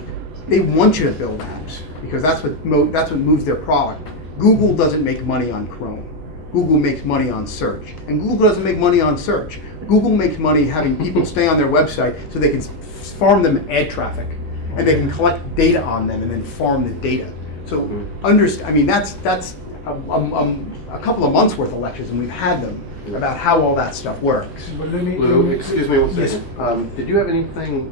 they want you to build apps, because that's what moves their product. Google doesn't make money on Chrome. Google makes money on search. And Google doesn't make money on search. Google makes money having people stay on their website so they can farm them ad traffic. And they can collect data on them and then farm the data. So, I mean, that's a couple of months worth of lectures, and we've had them about how all that stuff works. But let me, Lou, excuse me one Yes. second. Did you have anything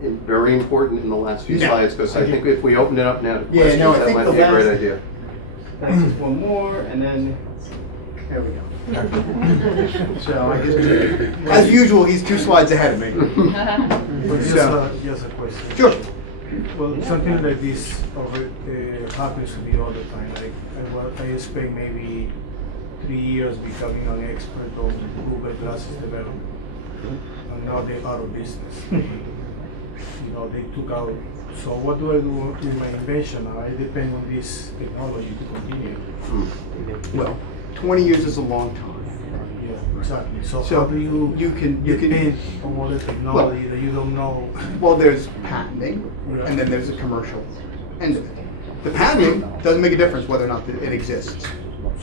very important in the last few No. slides? Because I think if we open it up now to Yeah, questions, no, I that think might the be a great last- idea. That's just one more, and then, there we go. So I guess, as usual, he's 2 slides ahead of me. but just a question. Sure. Well, something like this happens to me all the time. Like I spent maybe 3 years becoming an expert on Google Glasses development, and now they're out of business. They took out. So what do I do with my invention? I depend on this technology to continue. Well, 20 years is a long time. Yeah, exactly. So So how do you you depend on other technology that you don't know? Well, there's patenting, and then there's the commercial end of it. The patenting doesn't make a difference whether or not it exists.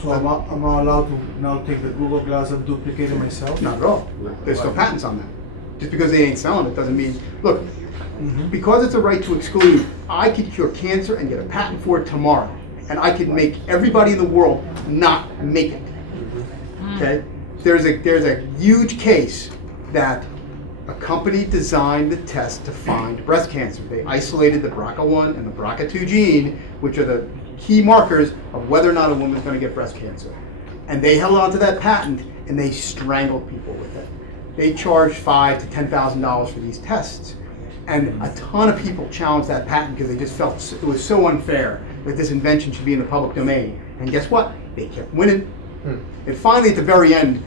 So am I allowed to now take the Google Glass and duplicate it myself? Not at all. There's still patents on that. Just because they ain't selling it doesn't mean, look, because it's a right to exclude, I could cure cancer and get a patent for it tomorrow. And I could make everybody in the world not make it. Okay? There's a huge case that a company designed the test to find breast cancer. They isolated the BRCA1 and the BRCA2 gene, which are the key markers of whether or not a woman's going to get breast cancer. And they held on to that patent, and they strangled people with it. They charged $5,000 to $10,000 for these tests. And a ton of people challenged that patent because they just felt it was so unfair that this invention should be in the public domain. And guess what? They kept winning. And finally, at the very end,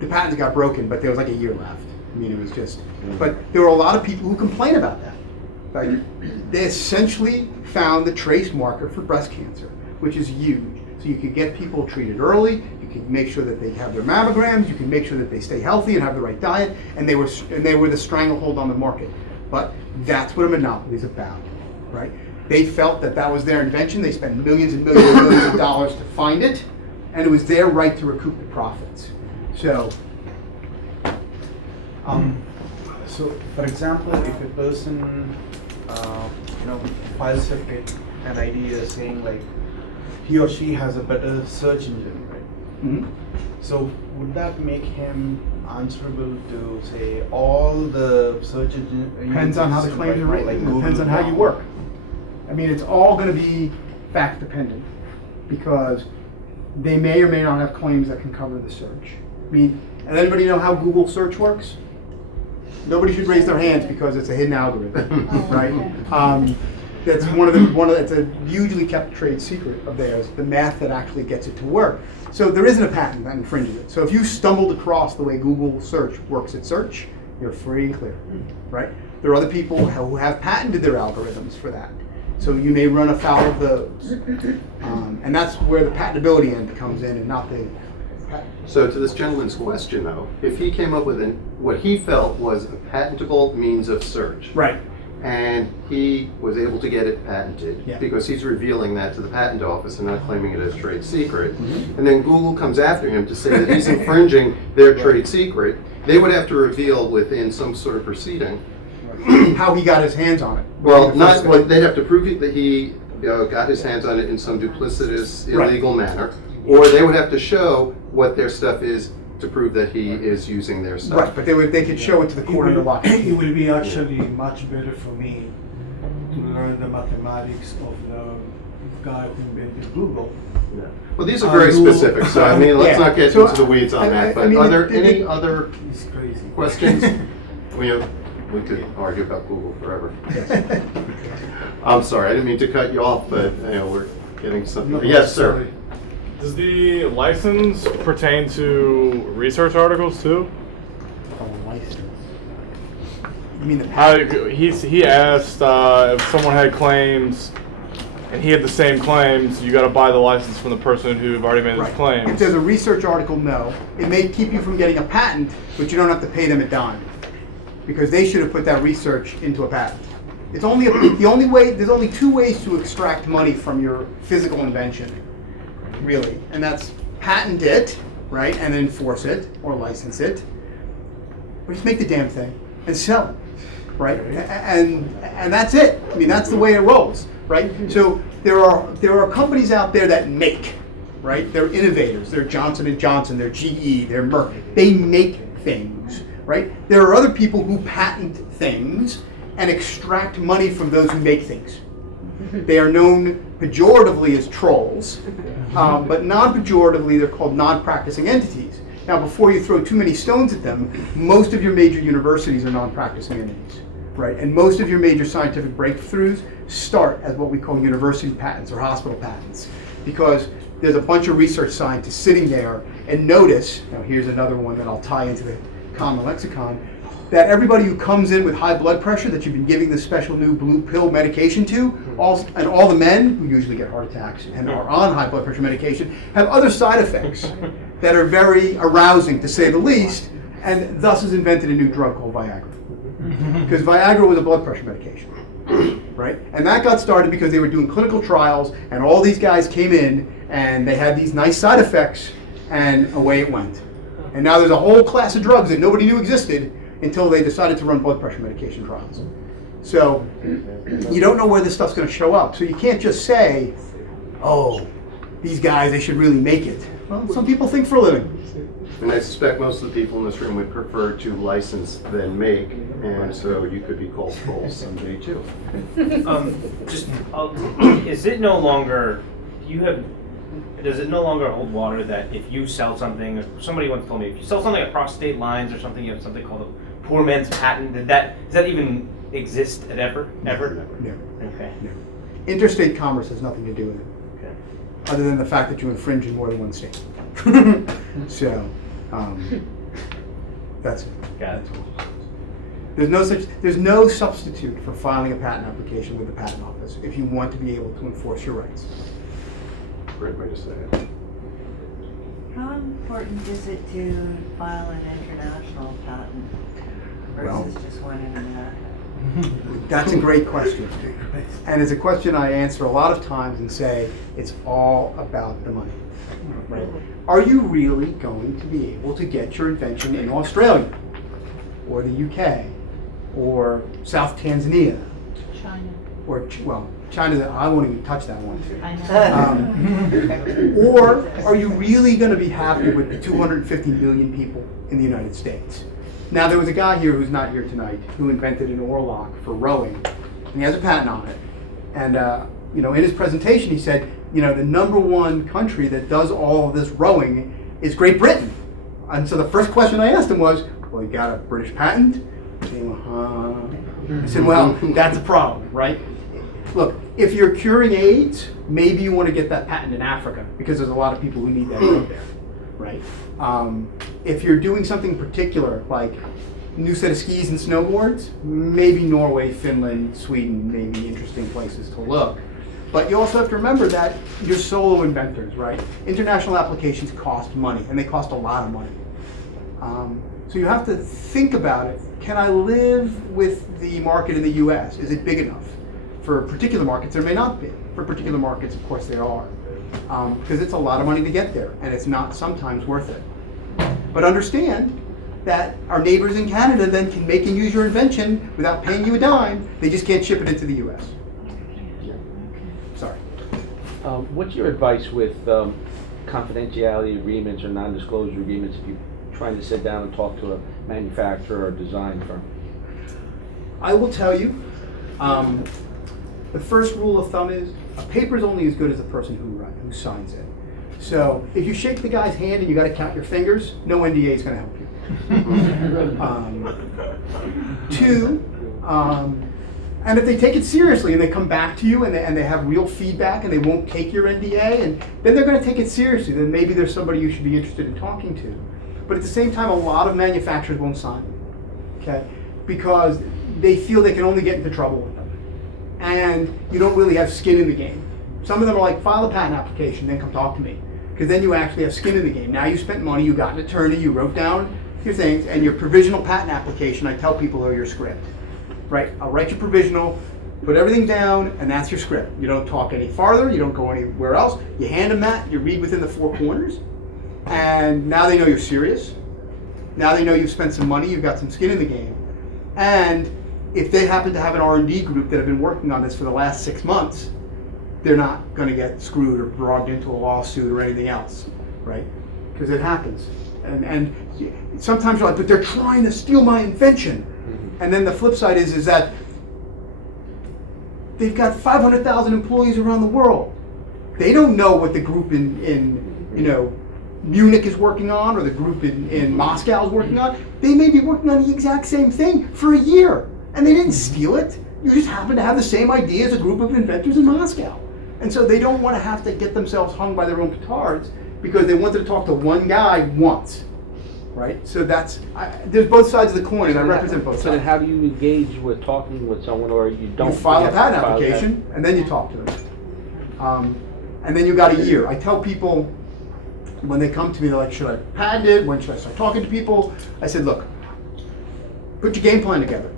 the patents got broken, but there was like a year left. I mean, it was just, but there were a lot of people who complain about that. Like, they essentially found the trace marker for breast cancer, which is huge. So you could get people treated early, you could make sure that they have their mammograms, you can make sure that they stay healthy and have the right diet, and they were the stranglehold on the market. But that's what a monopoly is about, right? They felt that that was their invention. They spent millions and millions and millions of dollars to find it, and it was their right to recoup the profits. So, So, for example, if a person, files an idea saying like he or she has a better search engine, right? mhm. So, would that make him answerable to say all the search engine? Depends on how the claims are written. It depends on how you work. I mean, it's all going to be fact dependent because they may or may not have claims that can cover the search. I mean, does anybody know how Google search works? Nobody should raise their hands because it's a hidden algorithm, right? That's it's a hugely kept trade secret of theirs, the math that actually gets it to work. So there isn't a patent that infringes it. So if you stumbled across the way Google search works at search, you're free and clear, right? There are other people who have patented their algorithms for that. So you may run afoul of those. And that's where the patentability end comes in and not the patent. So to this gentleman's question though, if he came up with what he felt was a patentable means of search. Right. And he was able to get it patented Yeah. because he's revealing that to the patent office and not claiming it as trade secret. And then Google comes after him to say that he's infringing their trade secret. They would have to reveal within some sort of proceeding. How he got his hands on it. Well, they'd have to prove that he got his hands on it in some duplicitous, illegal manner, or they would have to show what their stuff is to prove that he is using their stuff. Right, but they could show it to the court under lock. It will be actually much better for me to learn the mathematics of the guy who invented Google. Yeah. Well, these are very specific, so I mean, let's not get So, into the weeds on that. But I mean, are there any other It's crazy. questions? We could argue about Google forever. I'm sorry, I didn't mean to cut you off, but we're getting something. Yes, sir. Does the license pertain to research articles too? You mean the He asked if someone had claims and he had the same claims, you got to buy the license from the person who already made his If claims. there's a research article, no. It may keep you from getting a patent, but you don't have to pay them a dime because they should have put that research into a patent. It's only there's only two ways to extract money from your physical invention, really, and that's patent it, right, and enforce it or license it, or just make the damn thing and sell it, right, and that's it. I mean, that's the way it rolls, right? So there are companies out there that make, right? They're innovators. They're Johnson & Johnson. They're GE. They're Merck. They make things, right? There are other people who patent things and extract money from those who make things. They are known pejoratively as trolls, but non-pejoratively they're called non-practicing entities. Now, before you throw too many stones at them, most of your major universities are non-practicing entities, right? And most of your major scientific breakthroughs start as what we call university patents or hospital patents, because there's a bunch of research scientists sitting there and notice, now here's another one that I'll tie into the common lexicon, that everybody who comes in with high blood pressure that you've been giving this special new blue pill medication to, all the men who usually get heart attacks and are on high blood pressure medication have other side effects that are very arousing, to say the least, and thus is invented a new drug called Viagra. Because Viagra was a blood pressure medication, right? And that got started because they were doing clinical trials and all these guys came in and they had these nice side effects and away it went. And now there's a whole class of drugs that nobody knew existed until they decided to run blood pressure medication trials. So you don't know where this stuff's going to show up. So you can't just say, oh, these guys, they should really make it. Well, some people think for a living. And I suspect most of the people in this room would prefer to license than make, and so you could be called trolls someday too. Is it no longer, does it no longer hold water that if you sell something, somebody once told me, if you sell something across state lines or something, you have something called a poor man's patent, does that even exist at ever? No. Okay. No. Interstate commerce has nothing to do with it, Okay. other than the fact that you infringe in more than one state. So, that's it. Got it. There's no substitute for filing a patent application with the patent office if you want to be able to enforce your rights. Great way to say it. How important is it to file an international patent Well- versus just one in America? That's a great question. And it's a question I answer a lot of times and say, it's all about the money. Right? Are you really going to be able to get your invention in Australia or the UK or South Tanzania China. or, well, China, I won't even touch that one. I know. Or are you really going to be happy with the 250 million people in the United States? Now, there was a guy here who's not here tonight who invented an oar lock for rowing, and he has a patent on it. And in his presentation, he said, the #1 country that does all of this rowing is Great Britain. And so the first question I asked him was, well, you got a British patent? He went, I said, well, that's a problem, right? Look, if you're curing AIDS, maybe you want to get that patent in Africa because there's a lot of people who need that drug there, right? If you're doing something particular, like new set of skis and snowboards, maybe Norway, Finland, Sweden may be interesting places to look. But you also have to remember that you're solo inventors, right? International applications cost money, and they cost a lot of money. So you have to think about it. Can I live with the market in the US? Is it big enough? For particular markets, there may not be. For particular markets, of course, there are. Because it's a lot of money to get there, and it's not sometimes worth it. But understand that our neighbors in Canada then can make and use your invention without paying you a dime. They just can't ship it into the US. Sorry. What's your advice with confidentiality agreements or non-disclosure agreements if you're trying to sit down and talk to a manufacturer or design firm? I will tell you, the first rule of thumb is a paper is only as good as the person who signs it. So if you shake the guy's hand and you got to count your fingers, no NDA is going to help you. Two, and if they take it seriously and they come back to you and they have real feedback and they won't take your NDA, and then they're going to take it seriously, then maybe there's somebody you should be interested in talking to. But at the same time, a lot of manufacturers won't sign it, okay? Because they feel they can only get into trouble with them. And you don't really have skin in the game. Some of them are like, file a patent application, then come talk to me. Because then you actually have skin in the game. Now you spent money, you got an attorney, you wrote down your things, and your provisional patent application, I tell people, are your script. Right? I'll write your provisional, put everything down, and that's your script. You don't talk any farther, you don't go anywhere else. You hand them that, you read within the four corners, and now they know you're serious. Now they know you've spent some money, you've got some skin in the game. And if they happen to have an R&D group that have been working on this for the last 6 months, they're not going to get screwed or brought into a lawsuit or anything else, right? Because it happens. And sometimes you're like, but they're trying to steal my invention. And then the flip side is that they've got 500,000 employees around the world. They don't know what the group in Munich is working on or the group in Moscow is working on. They may be working on the exact same thing for a year. And they didn't steal it. You just happen to have the same idea as a group of inventors in Moscow. And so they don't want to have to get themselves hung by their own petards because they wanted to talk to one guy once, right? So there's both sides of the coin, and I represent both sides. So then how do you engage with talking with someone, or you don't? You file a have to patent file application, and then you talk to them. And then you got a year. I tell people when they come to me, they're like, should I patent it? When should I start talking to people? I said, look, put your game plan together.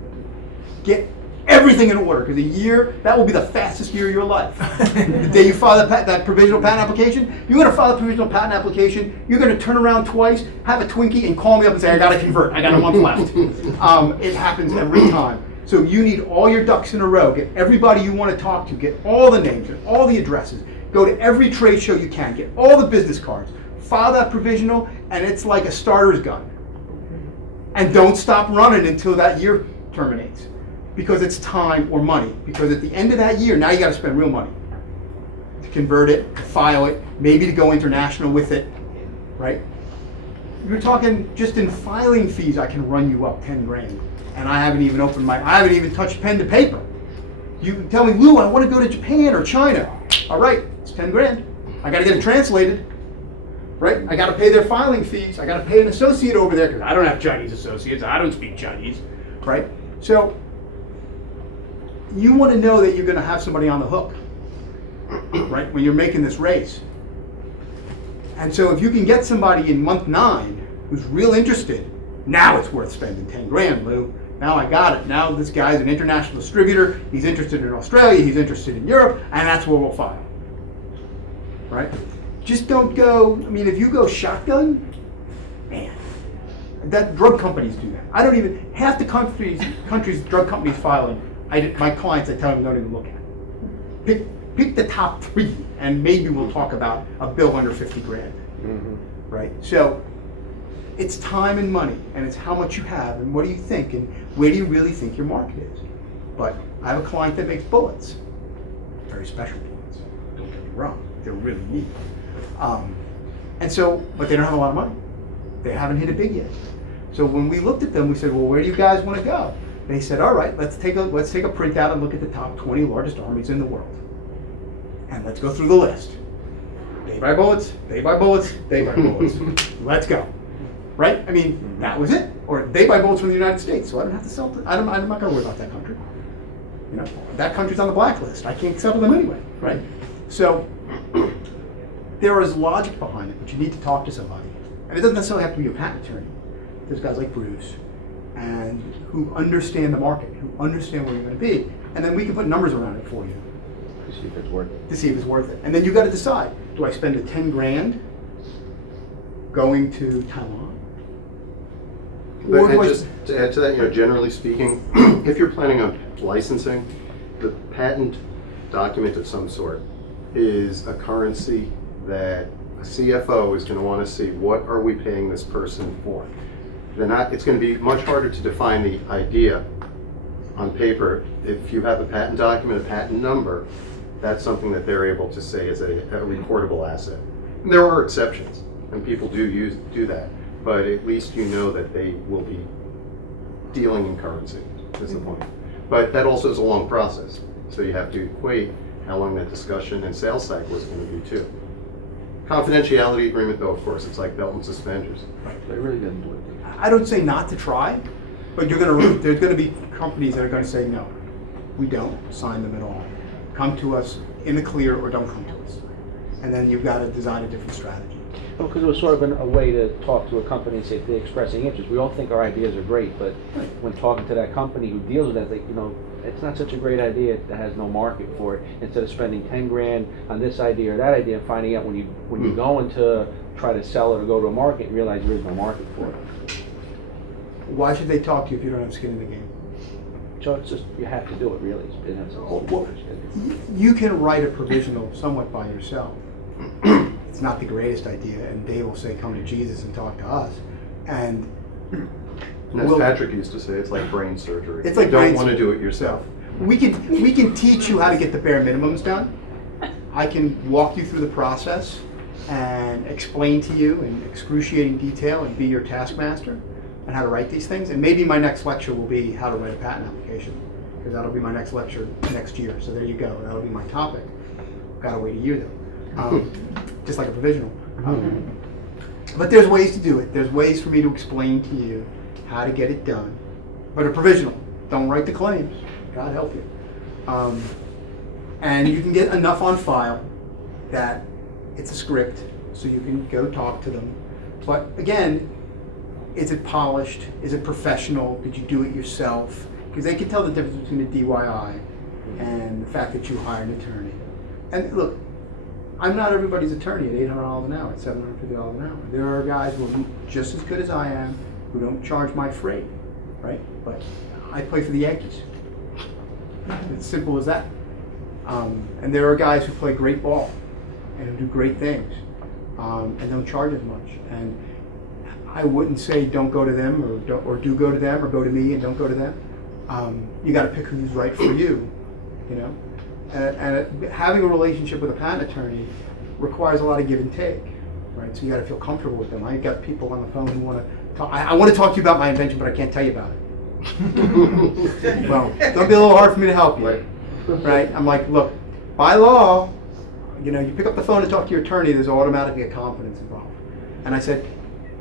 Get everything in order, because a year, that will be the fastest year of your life. The day you file that provisional patent application, you're going to file a provisional patent application, you're going to turn around twice, have a Twinkie, and call me up and say, I got to convert, I got a month left. It happens every time. So you need all your ducks in a row. Get everybody you want to talk to, get all the names, get all the addresses, go to every trade show you can, get all the business cards, file that provisional, and it's like a starter's gun. And don't stop running until that year terminates. Because it's time or money. Because at the end of that year, now you got to spend real money to convert it, to file it, maybe to go international with it, right? You're talking just in filing fees, I can run you up 10 grand, and I haven't even touched pen to paper. You tell me, Lou, I want to go to Japan or China. All right, it's 10 grand. I got to get it translated, right? I got to pay their filing fees. I got to pay an associate over there because I don't have Chinese associates. I don't speak Chinese, right? So you want to know that you're going to have somebody on the hook, right? When you're making this race. And so if you can get somebody in month 9 who's real interested, now it's worth spending 10 grand, Lou. Now I got it. Now this guy's an international distributor. He's interested in Australia. He's interested in Europe, and that's where we'll file. Right? Just don't go. I mean, if you go shotgun, man, that drug companies do that. I don't even half the countries drug companies filing. My clients, I tell them don't even look at. Pick the top 3, and maybe we'll talk about a bill under 50 grand. Mm-hmm. Right? So it's time and money, and it's how much you have, and what do you think, and where do you really think your market is. But I have a client that makes bullets, very special bullets. Don't get me wrong, they're really neat. And so, but they don't have a lot of money. They haven't hit it big yet. So when we looked at them, we said, well, where do you guys want to go? They said, all right, let's take a printout and look at the top 20 largest armies in the world, and let's go through the list. They buy bullets. They buy bullets. They buy bullets. Let's go. Right? I mean, that was it. Or they buy bullets from the United States, so I don't have to sell to, I'm not going to worry about that country. You know, that country's on the blacklist. I can't sell to them anyway, right? So there is logic behind it, but you need to talk to somebody. And it doesn't necessarily have to be a patent attorney. There's guys like Bruce, and who understand the market, who understand where you're going to be, and then we can put numbers around it for you. To see if it's worth it. To see if it's worth it. And then you got to decide, do I spend the 10 grand going to Taiwan? But and just to add to that, you know, generally speaking, if you're planning on licensing, the patent document of some sort is a currency that a CFO is going to want to see, what are we paying this person for? It's going to be much harder to define the idea on paper. If you have a patent document, a patent number, that's something that they're able to say is a recordable asset. And there are exceptions, and people do that. But at least you know that they will be dealing in currency, is the point. But that also is a long process. So you have to equate how long that discussion and sales cycle is going to be too. Confidentiality agreement, though, of course, it's like belt and suspenders. They really didn't do it. I don't say not to try, but there's going to be companies that are going to say, no, we don't sign them at all. Come to us in the clear or don't come to us. And then you've got to design a different strategy. Well, because it was sort of a way to talk to a company and say if they're expressing interest. We all think our ideas are great, but when talking to that company who deals with that, they, you know, it's not such a great idea that has no market for it. Instead of spending 10 grand on this idea or that idea and finding out when you're going to try to sell it or go to a market and realize there is no market for it. Why should they talk to you if you don't have skin in the game? So it's just, you have to do it really. You can write a provisional somewhat by yourself. It's not the greatest idea, and Dave will say, come to Jesus and talk to us. And as Patrick used to say, it's like brain surgery. It's like you don't want to do it yourself. We can teach you how to get the bare minimums done. I can walk you through the process and explain to you in excruciating detail and be your taskmaster and how to write these things. And maybe my next lecture will be how to write a patent application, because that'll be my next lecture next year. So there you go. That'll be my topic. Got to wait a year though. Just like a provisional. But there's ways to do it. There's ways for me to explain to you how to get it done. But a provisional, don't write the claims. God help you. And you can get enough on file that it's a script, so you can go talk to them. But again, is it polished? Is it professional? Did you do it yourself? Because they can tell the difference between a DIY and the fact that you hired an attorney. And look, I'm not everybody's attorney at $800 an hour, at $750 an hour. There are guys who are just as good as I am who don't charge my freight, right? But I play for the Yankees. It's simple as that. And there are guys who play great ball and who do great things and don't charge as much. And I wouldn't say don't go to them or do go to them or go to me and don't go to them. You got to pick who's right for you, you know. And having a relationship with a patent attorney requires a lot of give and take, right? So you got to feel comfortable with them. I got people on the phone who want to talk. I want to talk to you about my invention, but I can't tell you about it. Well, that'll be a little hard for me to help you. right? I'm like, look, by law, you know, you pick up the phone to talk to your attorney, there's automatically a confidence involved. And I said,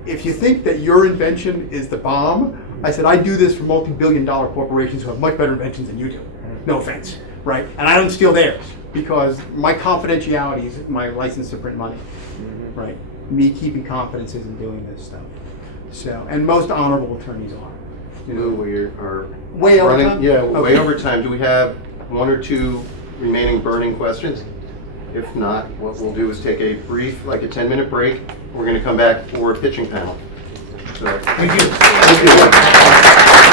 if you think that your invention is the bomb, I said, I do this for multi-billion-dollar corporations who have much better inventions than you do. No offense, right? And I don't steal theirs because my confidentiality is my license to print money, right? Me keeping confidence isn't doing this stuff. So, and most honorable attorneys are. You know, Lou, we are way over running, time? yeah, Okay. way over time. Do we have one or two remaining burning questions? If not, what we'll do is take a brief, like a 10-minute break. We're going to come back for a pitching panel. So, Thank you.